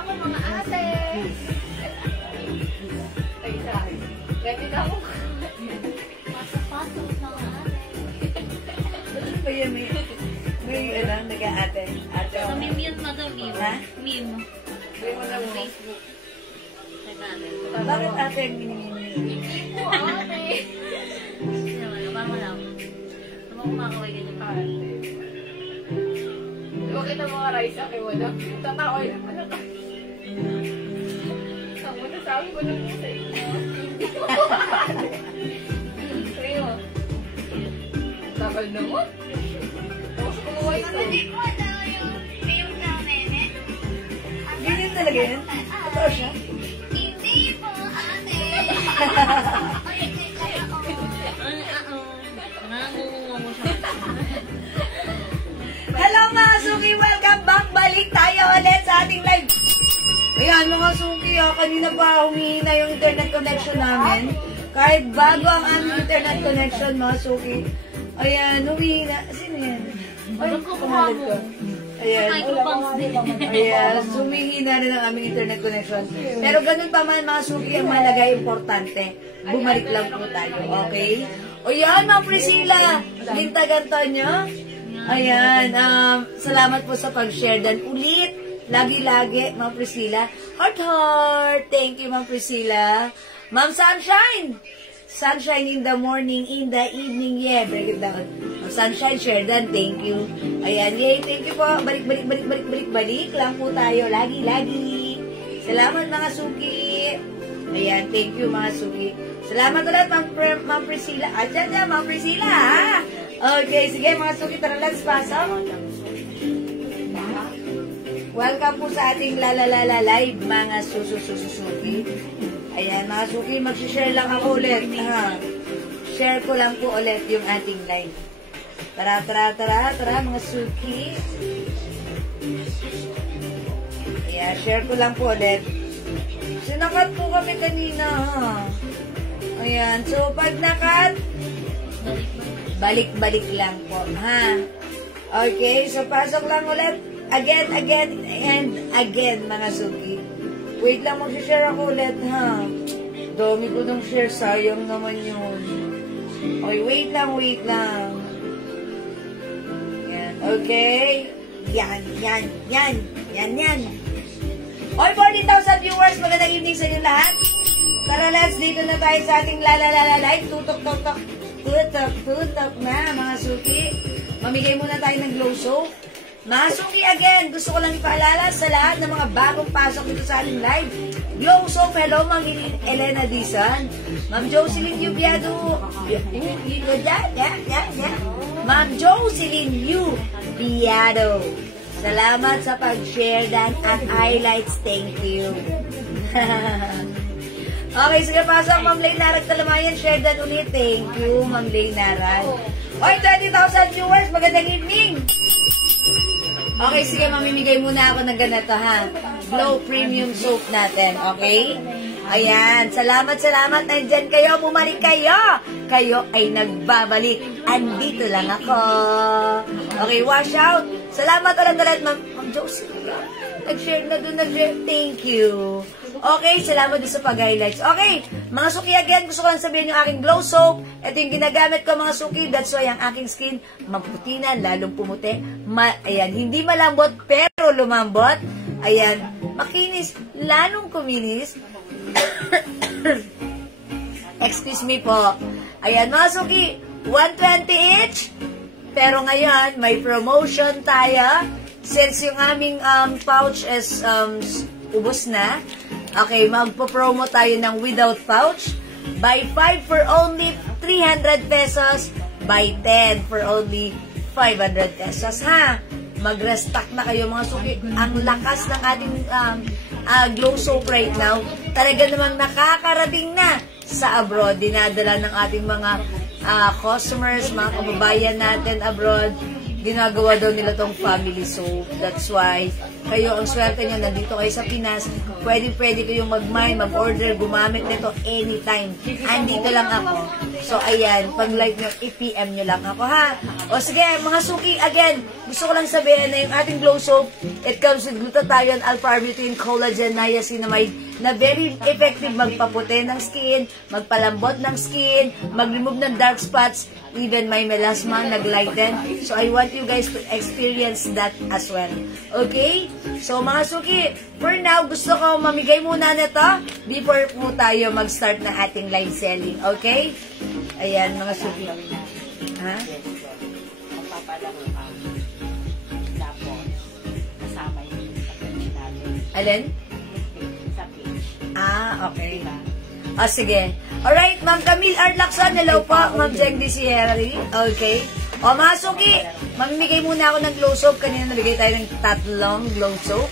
ako mga ate. Ay, sabi. Ganyan ako. Pasok-pasok mga ate. Kaya may nag-aate. So, meme yun mo daw, meme. Ha? Meme. Sabi mo na mo. Facebook. Nag-ate. Bakit ate ang minimini? Hindi po, ate. Baka wala ko. Ano kumakaway ganyan pa? Diba kita mga rice sa akin, wala. Tataoy na pala ka. Ako na sabi ko na po sa inyo. Sa'yo. Takal na mo. Tapos kumuha ito. Ganyan talaga yan? Totoo siya? Hindi po, ate. Nangungungo mo siya. Hello mga Suki! Welcome back! Balik tayo ulit sa ating live! Ayan mga Suki, kanina pa humihina yung internet connection namin. Kahit bago ang aming internet connection mga Suki. Ayan, humihina. Sino yan? Ay, kumalit ko. Ayan. Ayan, humihina rin ang aming internet connection. Pero ganun pa man mga Suki, ang malaga importante. Bumalik lang po tayo, okay? O yan, mga Priscilla! Ginta-ganta nyo? Ayan, salamat po sa pag-share dan ulit. Lagi-lagi, Ma'am Priscilla. Heart. Thank you, Ma'am Priscilla. Ma'am Sunshine. Sunshine in the morning, in the evening, yeah. Break it down. Ma'am Sunshine, share dan. Thank you. Ayan, yay. Thank you po. Balik lang po tayo. Lagi-lagi. Salamat, mga Suki. Ayan, thank you, mga Suki. Salamat ulit, Ma'am Priscilla. Diyan, Ma'am Priscilla, ha? Okay, sige mga Suki, tara let's pasok. Welcome po sa ating lalalala live, mga Suki. Ayan, mga Suki, mag-share lang ako ulit. Share ko lang po ulit yung ating live. Tara, mga Suki. Ayan, share ko lang po ulit. Sinakat po kami kanina, ha? Ayan, so pag nakat, balik-balik lang po, ha? Okay, so pasok lang ulit. Again, and again, mga Suki. Wait lang, mag-share ako ulit, ha? Dami ko nung share, sayang naman yun. Okay, wait lang. Yan, okay. Yan. Okay, 40,000 viewers, magandang evening sa inyo lahat. Tara, let's, dito na tayo sa ating lalalala live. Tutok na, mga Suki. Mamigay muna tayo ng glow soap. Mga Suki, again, gusto ko lang ipaalala sa lahat ng mga bagong pasok dito sa ating live. Glow soap, hello, Ma'am Elena Dizan. Ma'am Jocelyn Yubiado. Ma'am Jocelyn Yubiado. Salamat sa pag-share dan at highlights. Thank you. Okay, sige, pasok, Ma'am Leynarag Talamayan. Share dan ulit. Thank you, Ma'am Leynarag. Okay, 20,000 viewers. Magandang evening. Okay, sige, mamimigay muna ako ng ganito, ha? Glow Premium Soap natin, okay? Ayan, salamat. Nandyan kayo, bumalik kayo. Kayo ay nagbabalik. Andito lang ako. Okay, wash out. Salamat ulit, Ma'am Josie. Nag-share na doon, Thank you. Okay, salamat doon sa pag-highlights. Okay, mga Suki, again, gusto ko lang sabihin yung aking glow soap. Ito yung ginagamit ko, mga Suki. That's why ang aking skin, maputi na, lalong pumuti. Ayan, hindi malambot, pero lumambot. Ayan, makinis, lalong kuminis. Excuse me po. Ayan, mga Suki, 120 each. Pero ngayon, may promotion tayo. Since yung aming pouch is ubos na. Okay, magpo-promo tayo ng without pouch. Buy 5 for only 300 pesos. Buy 10 for only 500 pesos, ha? Mag-restock na kayo, mga Suki. Ang lakas ng ating glow soap right now. Talaga namang nakakarating na sa abroad. Dinadala ng ating mga customers, mga kababayan natin abroad. Ginagawa daw nila tong family soap. That's why, kayo, ang swerte nyo, nandito kayo sa Pinas, pwede kayong mag-order, gumamit nito anytime. Andito lang ako. So, ayan, pag live nyo, i-PM nyo lang ako, ha? O, sige, mga suki, again, gusto ko lang sabihin na yung ating glow soap, it comes with glutathione, alpha-arbutin, collagen, niacinamide, na very effective magpaputi ng skin, magpalambot ng skin, mag-remove ng dark spots, even may melasma, nag-lighten. So, I want you guys to experience that as well. Okay? So, mga suki, for now, gusto ko mamigay muna nito before po tayo mag-start na ating live selling. Okay? Ayan, mga suki. Ha? Alin? Okay. Sige. Alright, Ma'am Camille Art Lacson. Hello po, Ma'am Jeng D. Sierri. Okay. O, mga suki, mamimigay muna ako ng glow soap. Kanina nabigay tayo ng 3 glow soap.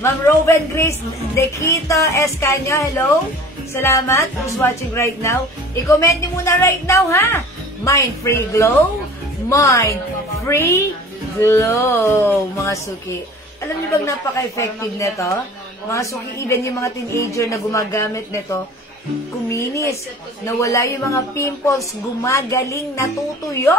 Ma'am Robin Grace Dequita Escaña. Hello. Salamat. Who's watching right now? I-comment niyo muna right now, ha? Mind Free Glow. Mind Free Glow. Mga suki. Alam niyo bang napaka-effective nito? Mga suki, even yung mga teenager na gumagamit nito, kuminis, nawala yung mga pimples, gumagaling, natutuyo.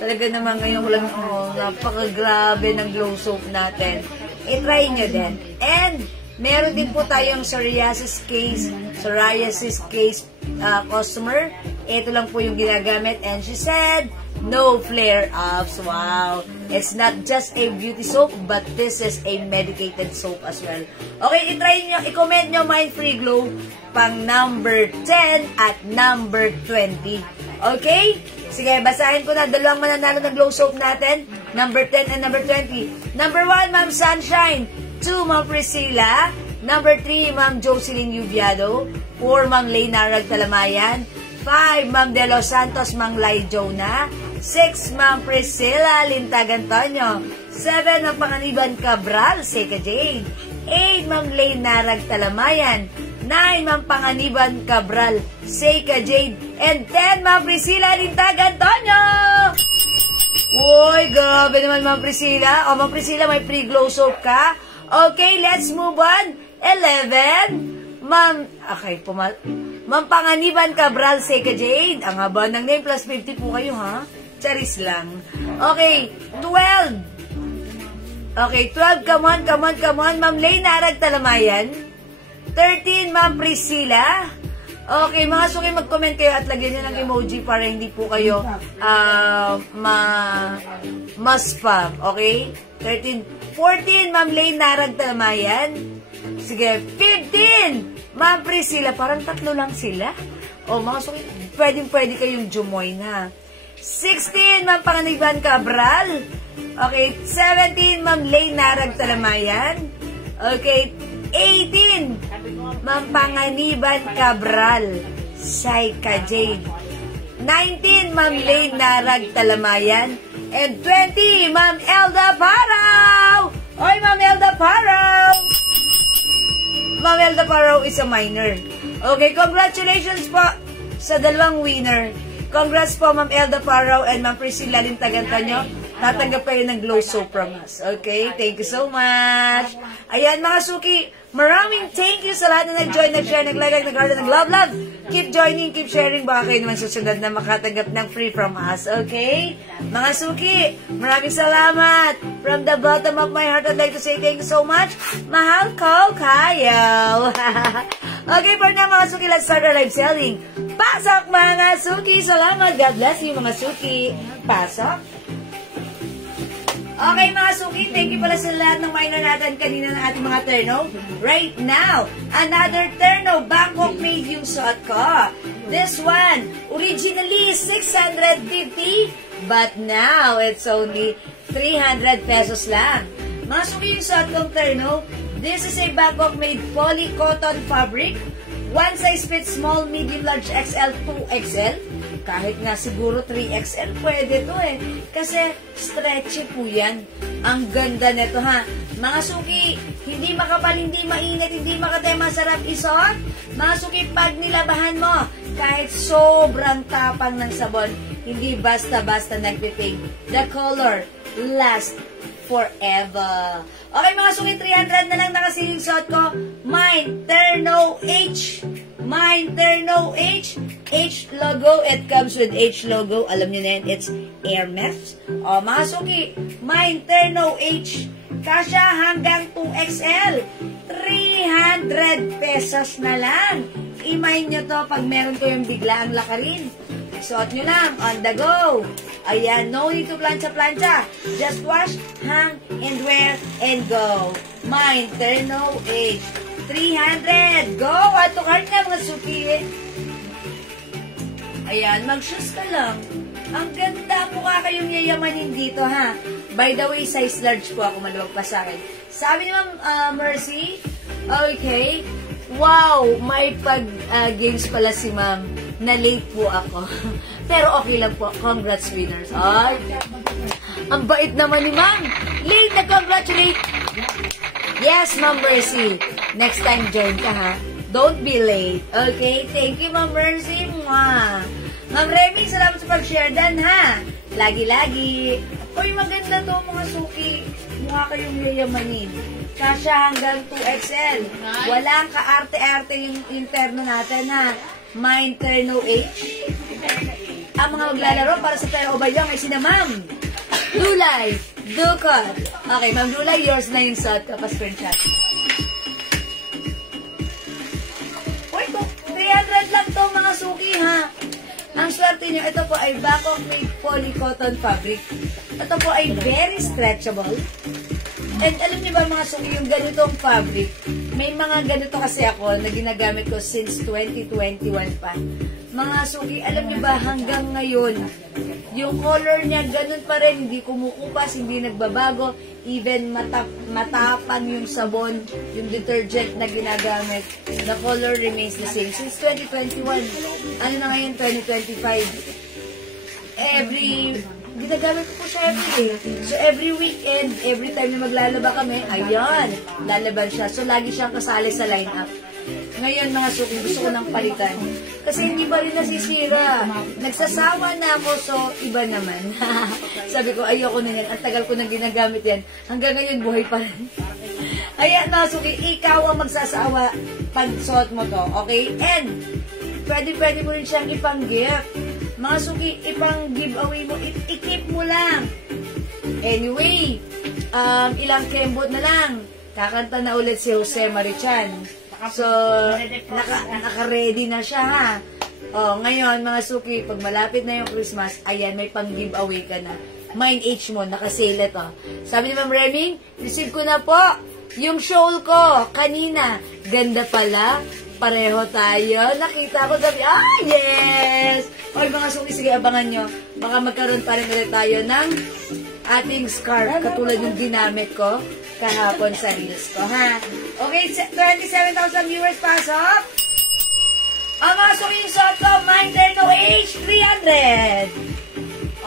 Talaga naman ngayon lang, napaka-grabe ng glow soap natin. I-try nyo din. And, meron din po tayong psoriasis case customer. Ito lang po yung ginagamit. And she said, no flare-ups. Wow. It's not just a beauty soap, but this is a medicated soap as well. Okay, i-try nyo, i-comment nyo Mind Free Glow pang number 10 at number 20. Okay? Sige, basahin ko na. 2 mananalo ng glow soap natin. Number 10 and number 20. Number 1, Ma'am Sunshine. 2, Ma'am Priscilla. Number 3, Ma'am Jocelyn Yubiado. 4, Ma'am Leynarag Talamayan. 5, Ma'am De Los Santos Manglay Jonah. 6, Ma'am Priscilla Lintag Antonio. 7, Ma'am Panganiban Cabral Seca Jade. 8, Ma'am Leynarag Talamayan. 9, Ma'am Panganiban Cabral Seca Jade. And 10, Ma'am Priscilla Lintag Antonio. Uy, grabe naman, Ma'am Priscilla. O, Ma'am Priscilla, may free glow soap ka. Okay, let's move on. 11, Ma'am, Ma'am Panganiban Cabral Seca Jade. Ang haba ng name, plus 50 po kayo, ha? Charis lang. Okay, 12. Okay, 12, come on. Ma'am Leynarag Talamayan. 13, Ma'am Priscilla. Okay, mga suki, mag-comment kayo at lagyan nyo ng emoji para hindi po kayo ma-spam. Okay? 13. 14, Ma'am Leynarag Talamayan. Sige, 15, Ma'am Priscilla. Parang 3 lang sila. O, mga suki, pwede kayong jumoy na. 16, Ma'am Panganiban Cabral. Okay, 17, Ma'am Leynarag Talamayan. Okay, 18, Ma'am Panganiban Cabral Seca Jade. 19, Ma'am Leynarag Talamayan. And 20, Ma'am Elda Parao. Oy, Ma'am Elda Parao. Ma'am Elda Parao is a minor. Okay, congratulations po sa 2 winner. Congrats po, Ma'am Elda Parao and Ma'am Priscilla Lintagantanyo. Tatanggap kayo ng glow soap from us. Okay? Thank you so much. Ayan, mga suki, maraming thank you sa lahat na nag-join, nag-share, nag-like, nag-heart, nag-love. Keep joining, keep sharing. Baka kayo naman susunod na makatanggap ng free from us. Okay? Mga suki, maraming salamat. From the bottom of my heart, I'd like to say thank you so much. Mahal ko kayo. Okay, for now, mga suki, let's start our live selling. Pasok, mga suki. Salamat. God bless you, mga suki. Pasok. Okay, mga suki, thank you pala sa lahat ng minor natin kanina ng ating mga terno. Right now, another terno, Bangkok made yung suot ko. This one, originally 650, but now it's only 300 pesos lang. Mga suki, yung suot kong terno, this is a Bangkok made poly cotton fabric. One size fits small, medium, large, XL, 2XL. Kahit nga siguro 3XL, pwede to eh. Kasi stretchy po yan. Ang ganda nito, ha. Mga suki, hindi makapal, hindi mainit, hindi makatay, masarap isuot. Mga suki, pag nilabahan mo, kahit sobrang tapang ng sabon, hindi basta-basta nagpipig. The color lasts forever. Okay, mga suki, 300 na lang nakasiling suot ko. Mine, Terno H. Mine, Terno H. H logo. It comes with H logo. Alam nyo na yan, it's Hermes. O, mga suki, mine Terno H. Kasya hanggang 2XL. 300 pesos na lang. I-mine nyo to pag meron ko yung biglaang lakarin. Suot nyo lang, on the go. Ayan, no need to plancha-plancha. Just wash, hang, and wear, and go. Mine Terno H. 300. Go! Add to cart na, mga suki. Ayan, mag-shoes ka lang. Ang ganda, mukha kayong yayamanin dito, ha? By the way, size large po ako, maluwag pa sa akin. Sabi ni Ma'am Mercy, okay, wow, may pag-games pala si Ma'am. Na late po ako. Pero okay lang po. Congrats, winners. Ay, ang bait naman ni Ma'am. Late na congratulate. Yes, Ma'am Mercy. Next time, join ka, ha? Don't be late. Okay? Thank you, Ma'am Mercy. Mwah. Ma'am Remy, salamat sa pag-share dan, ha? Lagi-lagi. Uy, maganda to, mga suki. Mukha kayong yayamanin. Kasya hanggang 2XL. Walang kaarte-arte yung interno natin, ha? Mine Terno H. Ang mga maglalaro para sa Terno Obayong ay sina Ma'am Lulay Dukot. Okay, Ma'am Lulay, yours na yung suot ko. Pa-screenshot. Uy, 300 lang to, mga suki, ha? Ang swerte nyo, ito po ay Bangkok made polycotton fabric. Ito po ay very stretchable. And alam niyo ba, mga suki, yung ganitong fabric, may mga ganito kasi ako na ginagamit ko since 2021 pa. Mga suki, alam niyo ba, hanggang ngayon, yung color niya, ganun pa rin, hindi kumukupas, hindi nagbabago, even matapang yung sabon, yung detergent na ginagamit, the color remains the same. Since 2021, ano na ngayon, 2025, ginagamit ko po siya every day. So, every weekend, every time na maglalaba kami, ayan, lalaban siya. So, lagi siyang kasali sa line-up. Ngayon, mga suki, gusto ko nang palitan. Kasi hindi pa rin nasisira. Nagsasawa na ako, so, iba naman. Sabi ko, ayoko na yan. Ang tagal ko nang ginagamit yan. Hanggang ngayon, buhay pa rin. Ayan, mga suki, ikaw ang magsasawa pag suot mo to. Okay? And, pwede mo rin siyang ipang-gift. Mga suki, ipang giveaway mo, i-keep mo lang. Anyway, ilang kembot na lang. Kakanta na ulit si Jose Marichan. So, naka-ready na siya, ha? O, ngayon, mga suki, pag malapit na yung Christmas, ayan, may pang-giveaway ka na. Mine H mo, naka-sale ito. Sabi ni Ma'am Remy, receive ko na po yung shawl ko kanina. Ganda pala. Pareho tayo. Nakita ko sabi, yes! Oy, mga suki, sige, abangan nyo. Baka magkaroon pa rin ulit tayo ng ating scarf, katulad yung ginamit ko kahapon sa reels ko, ha? Okay, 27,000 viewers, pasok. Ang mga suki yung suot ko, mine Terno H, 300.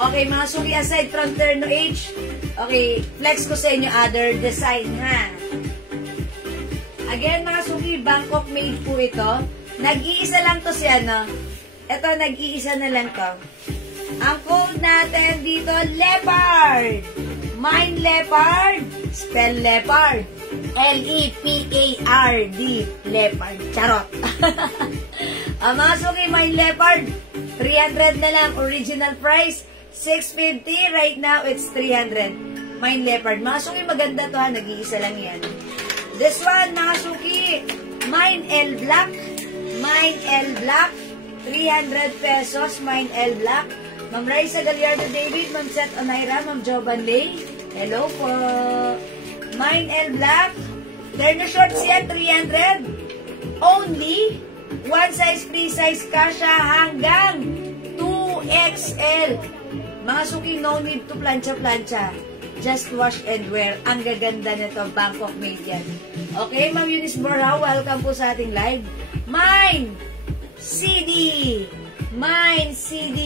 Okay, mga suki, aside from Terno H, okay, flex ko sa inyo other design, ha? Again, mga suki, Bangkok made po ito. Nag-iisa lang to si ano. Ito, nag-iisa na lang to. Ang code natin dito, Leopard. Mine Leopard. Spell Leopard. L-E-P-A-R-D. Leopard. Charot. Ang mga suki, Mine Leopard. 300 na lang. Original price, 650. Right now, it's 300. Mine Leopard. Mga suki, maganda to, ha. Nag-iisa lang yan. This one, mga suki, Mine L Black. Mine L Black. 300 pesos, Mine L Black. Ma'am Raisa Gallardo David, Ma'am Seth Onaira, Ma'am Jovan Lay. Hello po. Mine L Black. Terno shorts yan, 300. Only, one size, free size kasha hanggang 2XL. Mga suki, no need to plancha-plancha. Just wash and wear. Ang gaganda nito, Bangkok made yan. Okay, Ma'am Eunice Borja, welcome po sa ating live. Mine CD. Mine CD.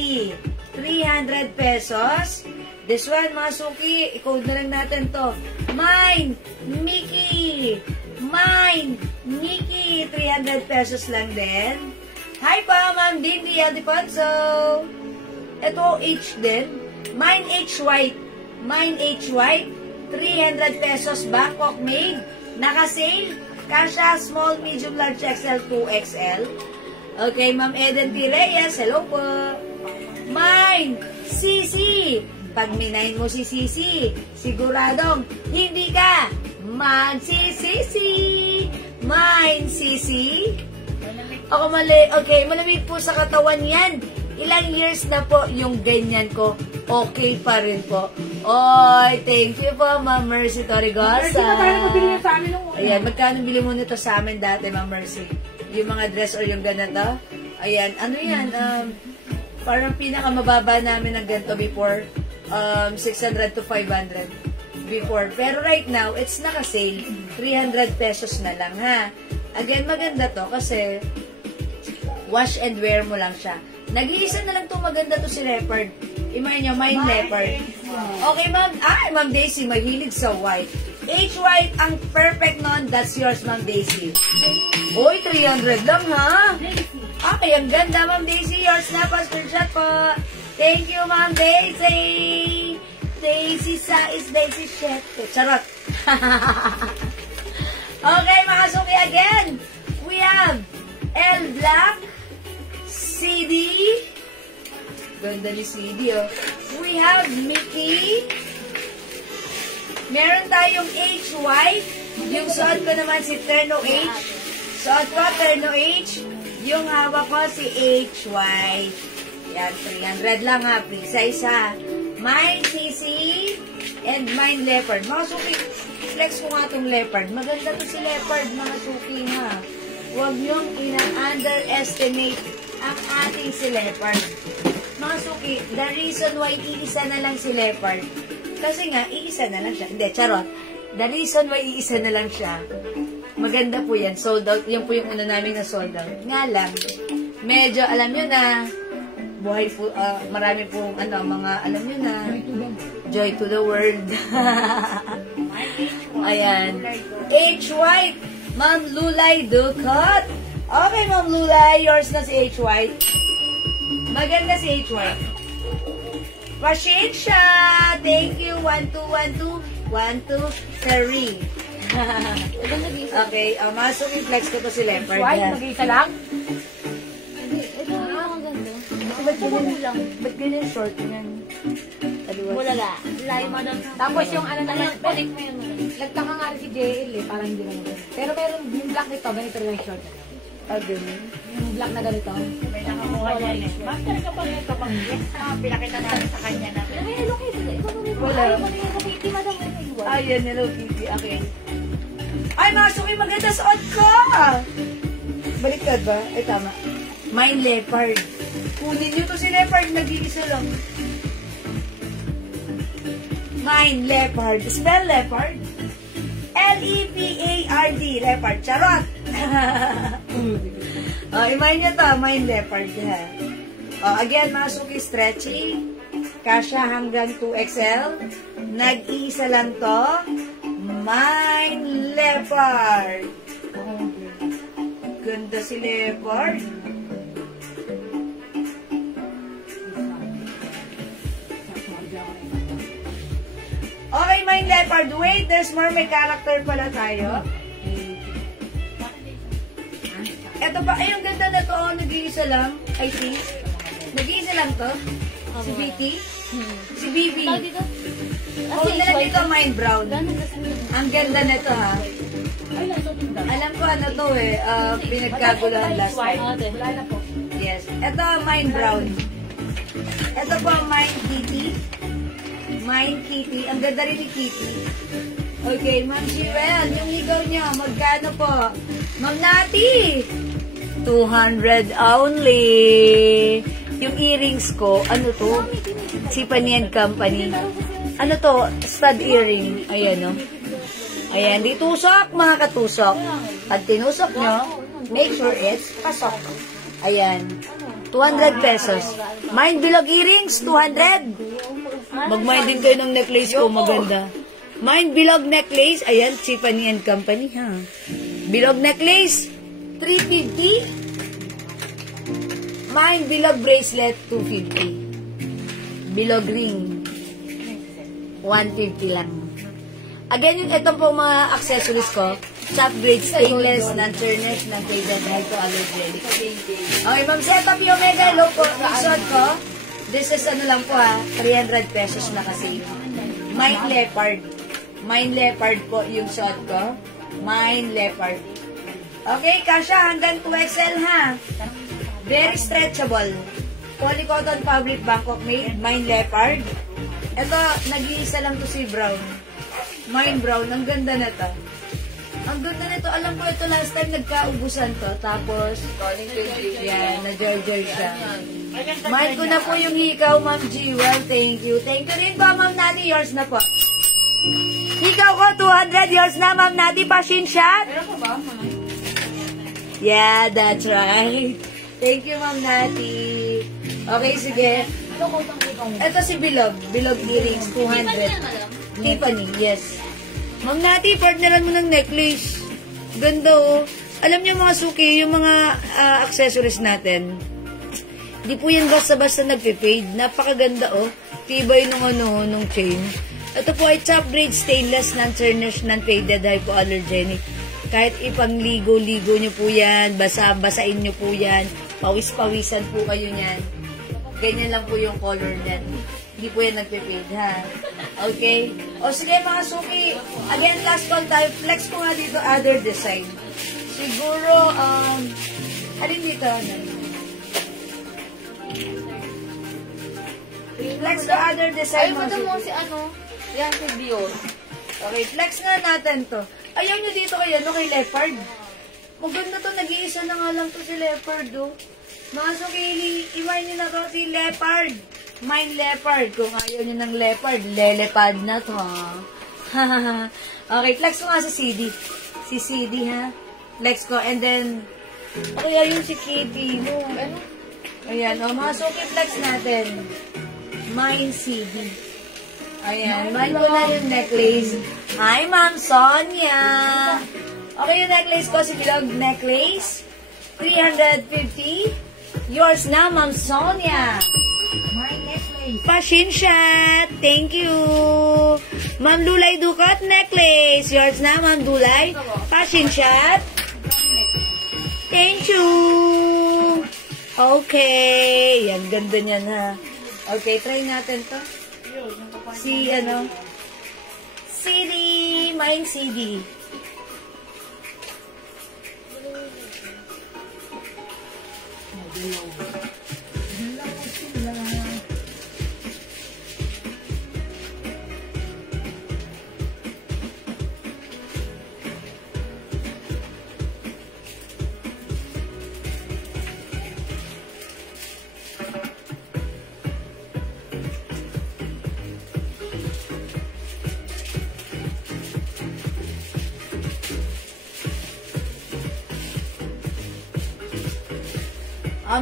300 pesos. This one, mga suki, i-code na lang natin to. Mine Mickey. Mine Mickey. 300 pesos lang din. Hi pa, Ma'am Dindy Adipanso. Ito, H din. Mine H White. Mine H White, 300 pesos, Bangkok made, naka-sale, kasha, small, medium, large, XL, 2XL. Okay, Ma'am Eden P. Reyes, hello po. Mine, Sisi. Pag minahin mo si Sisi, siguradong hindi ka magsisisi. Mine, Sisi. Ako mali. Okay, malamig po sa katawan yan. Ilang years na po yung ganyan ko. Okay pa rin po. Oy, thank you po, Ma'am Mercy Torregosa. Mercy, magkano pabili niya sa amin nung una? Ayan, magkano bili mo nito sa amin dati, Ma'am Mercy? Yung mga dress or yung ganito? Ayan, ano yan? Parang pinakamababa namin ng ganito before. 600 to 500 before. Pero right now, it's naka-sale. 300 pesos na lang, ha? Again, maganda to kasi wash and wear mo lang siya. Nag-iisa na lang to maganda to si leopard. Imagine nyo, may leopard. Okay, ma'am. Ma'am Daisy, mahilig sa white. H-white, ang perfect nun. That's yours, Ma'am Daisy. Uy, 300 lang, ha? Okay, ang ganda, Ma'am Daisy. Yours na, Pastor Chat po. Thank you, Ma'am Daisy. Daisy Sais, Daisy Chat. Charot. Okay, mga suki, again. We have L Black, CD. Ganda ni CD, oh. We have Mickey. Meron tayong H white. Yung suot ko naman si Terno H. Suot ko, Terno H. Yung hawak ko si H white. Yan, 300 lang ha. Precise ha. Mine CC and mine leopard. Mga suki, flex ko nga itong leopard. Maganda to si leopard, mga suki ha. Huwag niyong ina-underestimate ang ating si leopard. Mga suki, the reason why iisa na lang si leopard, kasi nga, iisa na lang siya. Hindi, charot. The reason why iisa na lang siya, maganda po yan. Sold out. Yan po yung una namin na sold out. Nga lang, medyo, alam nyo na, buhay po, marami pong, mga, alam nyo na, joy to the world. Ayan. H. White, Ma'am Lulay Ducot. Okay, Ma'am Lulay, yours na si H. White. Maganda si H. White. Pasensya! Thank you. 1, 2, 1, 2. 1, 2, 3. Okay, masok yung flex ko to si leopard. White, mag-isa lang? Ito ang ganda. Ba't ganyan short yan? Bulala. Layo mo doon. Tapos yung ano naman, Balik mo yun. nagtaka nga rin si JL eh, parang hindi naman ganun. Pero meron yung black nito, ganito rin yung short. Ganyan. Yung black na ganito. May nakakuha niya eh. Master ka pa nito pang yes. Pinakita natin sa kanya na. May Hello Kitty. Ito ba rin? Wala. Ayaw mo na yung Kitty, madam. Ayan, Hello Kitty. Okay. Ay, masok yung maganda suot ko! Baliktad ba? Ay, tama. Mine leopard. Kunin nyo to si leopard. Nag-iisa lang. Mine leopard. Spell leopard. L-E-P-A-R-D. Leopard. Charot! Imagine nyo to. Mine leopard. Again, masok yung stretchy. Kasha hanggang 2XL. Nag-iisa lang to. Mine leopard. Ganda si leopard. Okay, mine leopard. Wait, there's more. May character pala tayo. Eto pa. Ay, ang ganda na to. Nag-iisa lang. I think. Nag-iisa lang to. Si BT. Si BB. Oh, na lang dito, mine brown. Ang ganda nito, ha. Alam ko ano to eh. Pinagkaguluhan last time. Wala na po. Yes. Ito, mine brown. Ito po, mine kitty. Mine kitty. Ang ganda rin ni Kitty. Okay, Ma'am Jewel, yung ligaw niyo, magkano po? Ma'am Nati! 200 only. Yung earrings ko, ano to? Sipanian Company. Ano to? Stud earring. Ayan, no? Ayan, di tusok, mga katusok. Pag tinusok nyo, make sure it's pasok. Ayan. 200 pesos. Mine bilog earrings, 200. Mag-mind din kayo ng necklace ko, maganda. Mine bilog necklace, ayan, Tiffany & Company, ha. Bilog necklace, 350. Mine bilog bracelet, 250. Bilog ring, 150 lang. Again, yung itong pong mga accessories ko, top grade stainless, non-tarnish, non-faded, hypoallergenic. Okay, ma'am, set up yung mega low po. Yung suot ko, this is ano lang po ha, 300 pesos na kasi. Mine leopard. Mine leopard po yung suot ko. Mine leopard. Okay, kasha hanggang 2XL ha. Very stretchable. Polycotton fabric Bangkok made. Mine leopard. Ito, nag-iisa lang to si brown. Mine brown. Ang ganda na to. Ang ganda nito. Alam ko ito last time nagkaubusan to. Tapos, yan, na-jar-jar siya. Mine ko na po yung hikaw, Ma'am G. Well, thank you. Thank you rin po, Ma'am Nati. Yours na po. Hikaw ko, 200. Yours na, Ma'am Nati. Pashin shot. Meron pa ba, mama? Yeah, that's right. Thank you, Ma'am Nati. Okay, sige. Ito si Bilog. Bilog earrings, 200. Tiffany, yes. Ma'am Nati, partneran mo ng necklace. Ganda, oh. Alam niyo mga suki, yung mga accessories natin, di po yan basta-basta nagpe-fade. Napakaganda, oh. Tibay nung chain. Ito po ay top grade stainless, non-tarnish, non-faded, hypoallergenic. Kahit ipangligo-ligo nyo po yan, basain nyo po yan, pawis-pawisan po kayo niyan. Ganyan lang po yung color niyan. Hindi po yan nagpe-fade, ha? Okay? O sige mga suki, again, last call tayo. Flex ko nga dito, other design. Siguro, alin dito? Flex ko other design. Ay, madam mo si ano? Yan, si Dior. Okay, flex nga natin to. Ayaw nyo dito kay leopard. Maganda to, nag-iisa na nga lang to si leopard, oh. Mga suki, iwan nyo na to si leopard. Mine leopard. Kung ayaw nyo ng leopard, lelepad na to, ha. Okay, flex ko nga si CD. Si CD, ha. Flex ko, and then, okay, ayun si Kitty, no. Ano? Ayan, o, mga suki, flex natin. Mine CD. Ayan, mine ko na yung necklace. Hi, Ma'am Sonia. Okay, yung necklace ko, si Bilog necklace. 350. Yours na, Ma'am Sonia. My necklace. Pashin shot. Thank you. Ma'am Dulay Dukat necklace. Yours na, Ma'am Dulay. Pashin shot. Thank you. Okay. Yan, ganda niyan, ha. Okay, try natin to. Si, CD. Mine CD.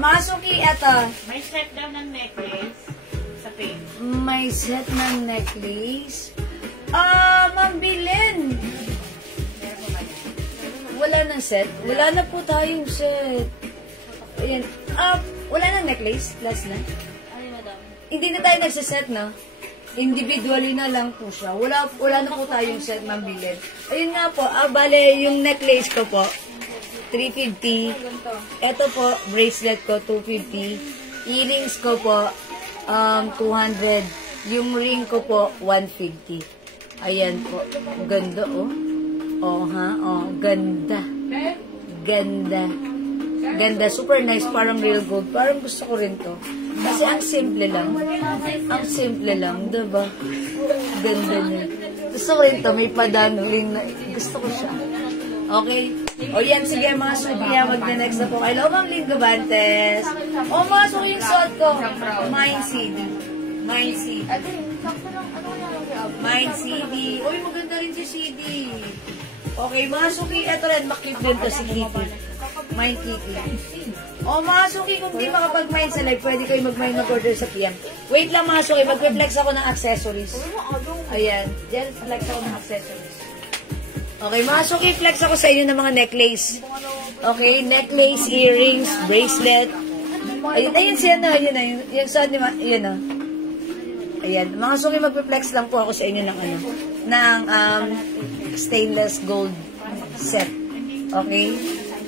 Mga suki, eto. May set daw ng necklace sa pink. May set ng necklace. Ma'am Bilin. Wala nang set. Wala na po tayong set. Ayan. Wala nang necklace. Last na. Ay, madam. Hindi na tayo nagsiset, no? Individually na lang po siya. Wala na po tayong set, Ma'am Bilin. Ayun nga po. Bale, yung necklace ko po, 350. Ito po, bracelet ko, 250. Earrings ko po, 200. Yung ring ko po, 150. Ayan po. Ganda, oh. Oh, ha? Oh, ganda. Ganda. Ganda. Super nice. Parang real gold. Parang gusto ko rin to. Kasi ang simple lang. Ang simple lang. Diba? Ganda niya. Gusto ko rin to. May padangling na. Gusto ko siya. Okay? O yan, sige mga subiya, magna-next na po. Hello, Ma'am Lynn Gabantes. O mga suki yung suot ko. Mine CD. Mine CD. Mine CD. Uy, maganda rin si CD. Okay, mga suki, eto rin, makip din to si Kitty. Mine Kitty. O mga suki, kung di makapag-mine sa live, pwede kayo mag-mine mag-order sa PM. Wait lang mga suki, mag-flex ako ng accessories. Ayan, dyan flex ako ng accessories. Okay, mga suki, flex ako sa inyo ng mga necklace. Okay, necklace, earrings, bracelet. Ayun siya na, ayun na. Yung saan ni ayun na. Ayan, mga suki, mag-flex lang po ako sa inyo ng stainless gold set. Okay?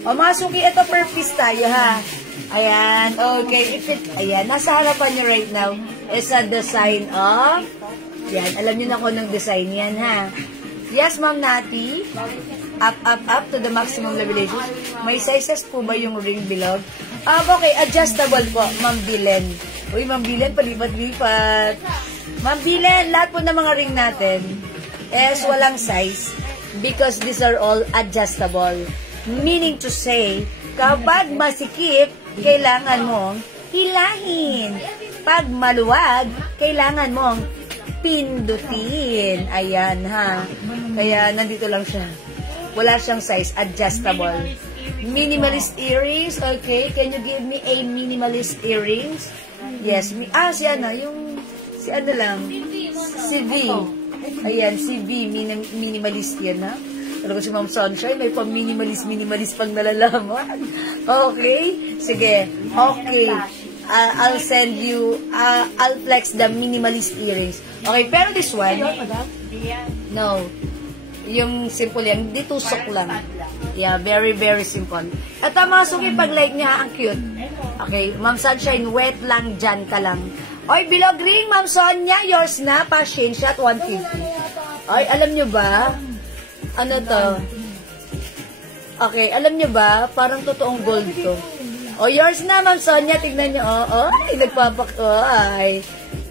O mga suki, ito per piece tayo ha. Ayan, okay. Ayan, nasa harapan nyo right now is a design of, yan, alam nyo na kung anong design yan ha. Yes, Ma'am Nati. Up to the maximum levelations. May sizes po ba yung ring bilog? Okay, adjustable po, Ma'am Bilen. Uy, Ma'am Bilen, palipat-lipat. Ma'am Bilen, lahat po ng mga ring natin is walang size because these are all adjustable. Meaning to say, kapag masikip, kailangan mong hilahin. Pag maluwag, kailangan mong pindutin. Ayan ha. Kaya nandito lang siya. Wala siyang size, adjustable. Minimalist earrings. Okay, can you give me a minimalist earrings? Yes. Si ano, yung, si ano lang, si V. Ayan, si V, minimalist yan ha. Talaga si Ma'am Sunshine, may pang-minimalist pang nalalaman. Okay? Sige. Okay. I'll send you, I'll flex the minimalist earrings. Okay, pero this one, no. Yung simple yan, di tusok lang. Yeah, very, very simple. At mga suki, pag like niya, ang cute. Okay, Ma'am Sunshine, wet lang, dyan ka lang. Oy, bilog ring, Ma'am Sonia, yours na, pa-chain shot, 150. Oy, alam nyo ba, ano to? Okay, alam nyo ba, parang totoong gold to. O, yours na, Ma'am Sonia. Tignan nyo. Ay,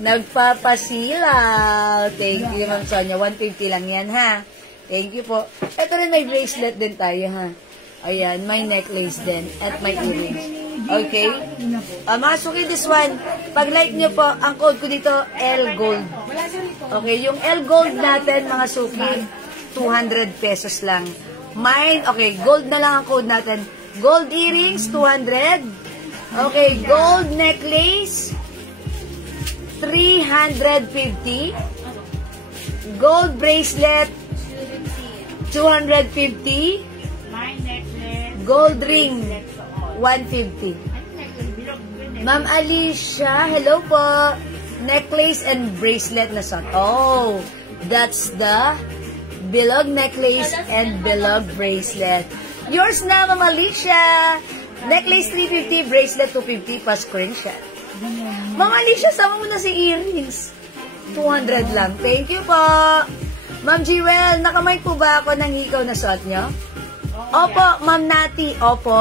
nagpapasilaw. Thank you, Ma'am Sonia. 150 lang yan, ha? Thank you po. Ito rin, may bracelet din tayo, ha? Ayan, may necklace din. At may earrings. Okay? Mga suki, this one. Pag like nyo po, ang code ko dito, L Gold. Okay, yung L Gold natin, mga suki, 200 pesos lang. Mine, okay, gold na lang ang code natin. Gold earrings, 200. Okay, gold necklace, 350. Gold bracelet, 250. Gold ring, 150. Ma'am Alicia, hello po. Necklace and bracelet na son. Oh, that's the bilog necklace and bilog bracelet. Yours na, Ma'am Alicia. Necklace 350, bracelet 250, pa screenshot. Ma'am Alicia, sama mo na si earrings. 200 lang. Thank you po. Ma'am Jewel, nakamay po ba ako ng hikaw na suot nyo? Opo, Ma'am Nati. Opo.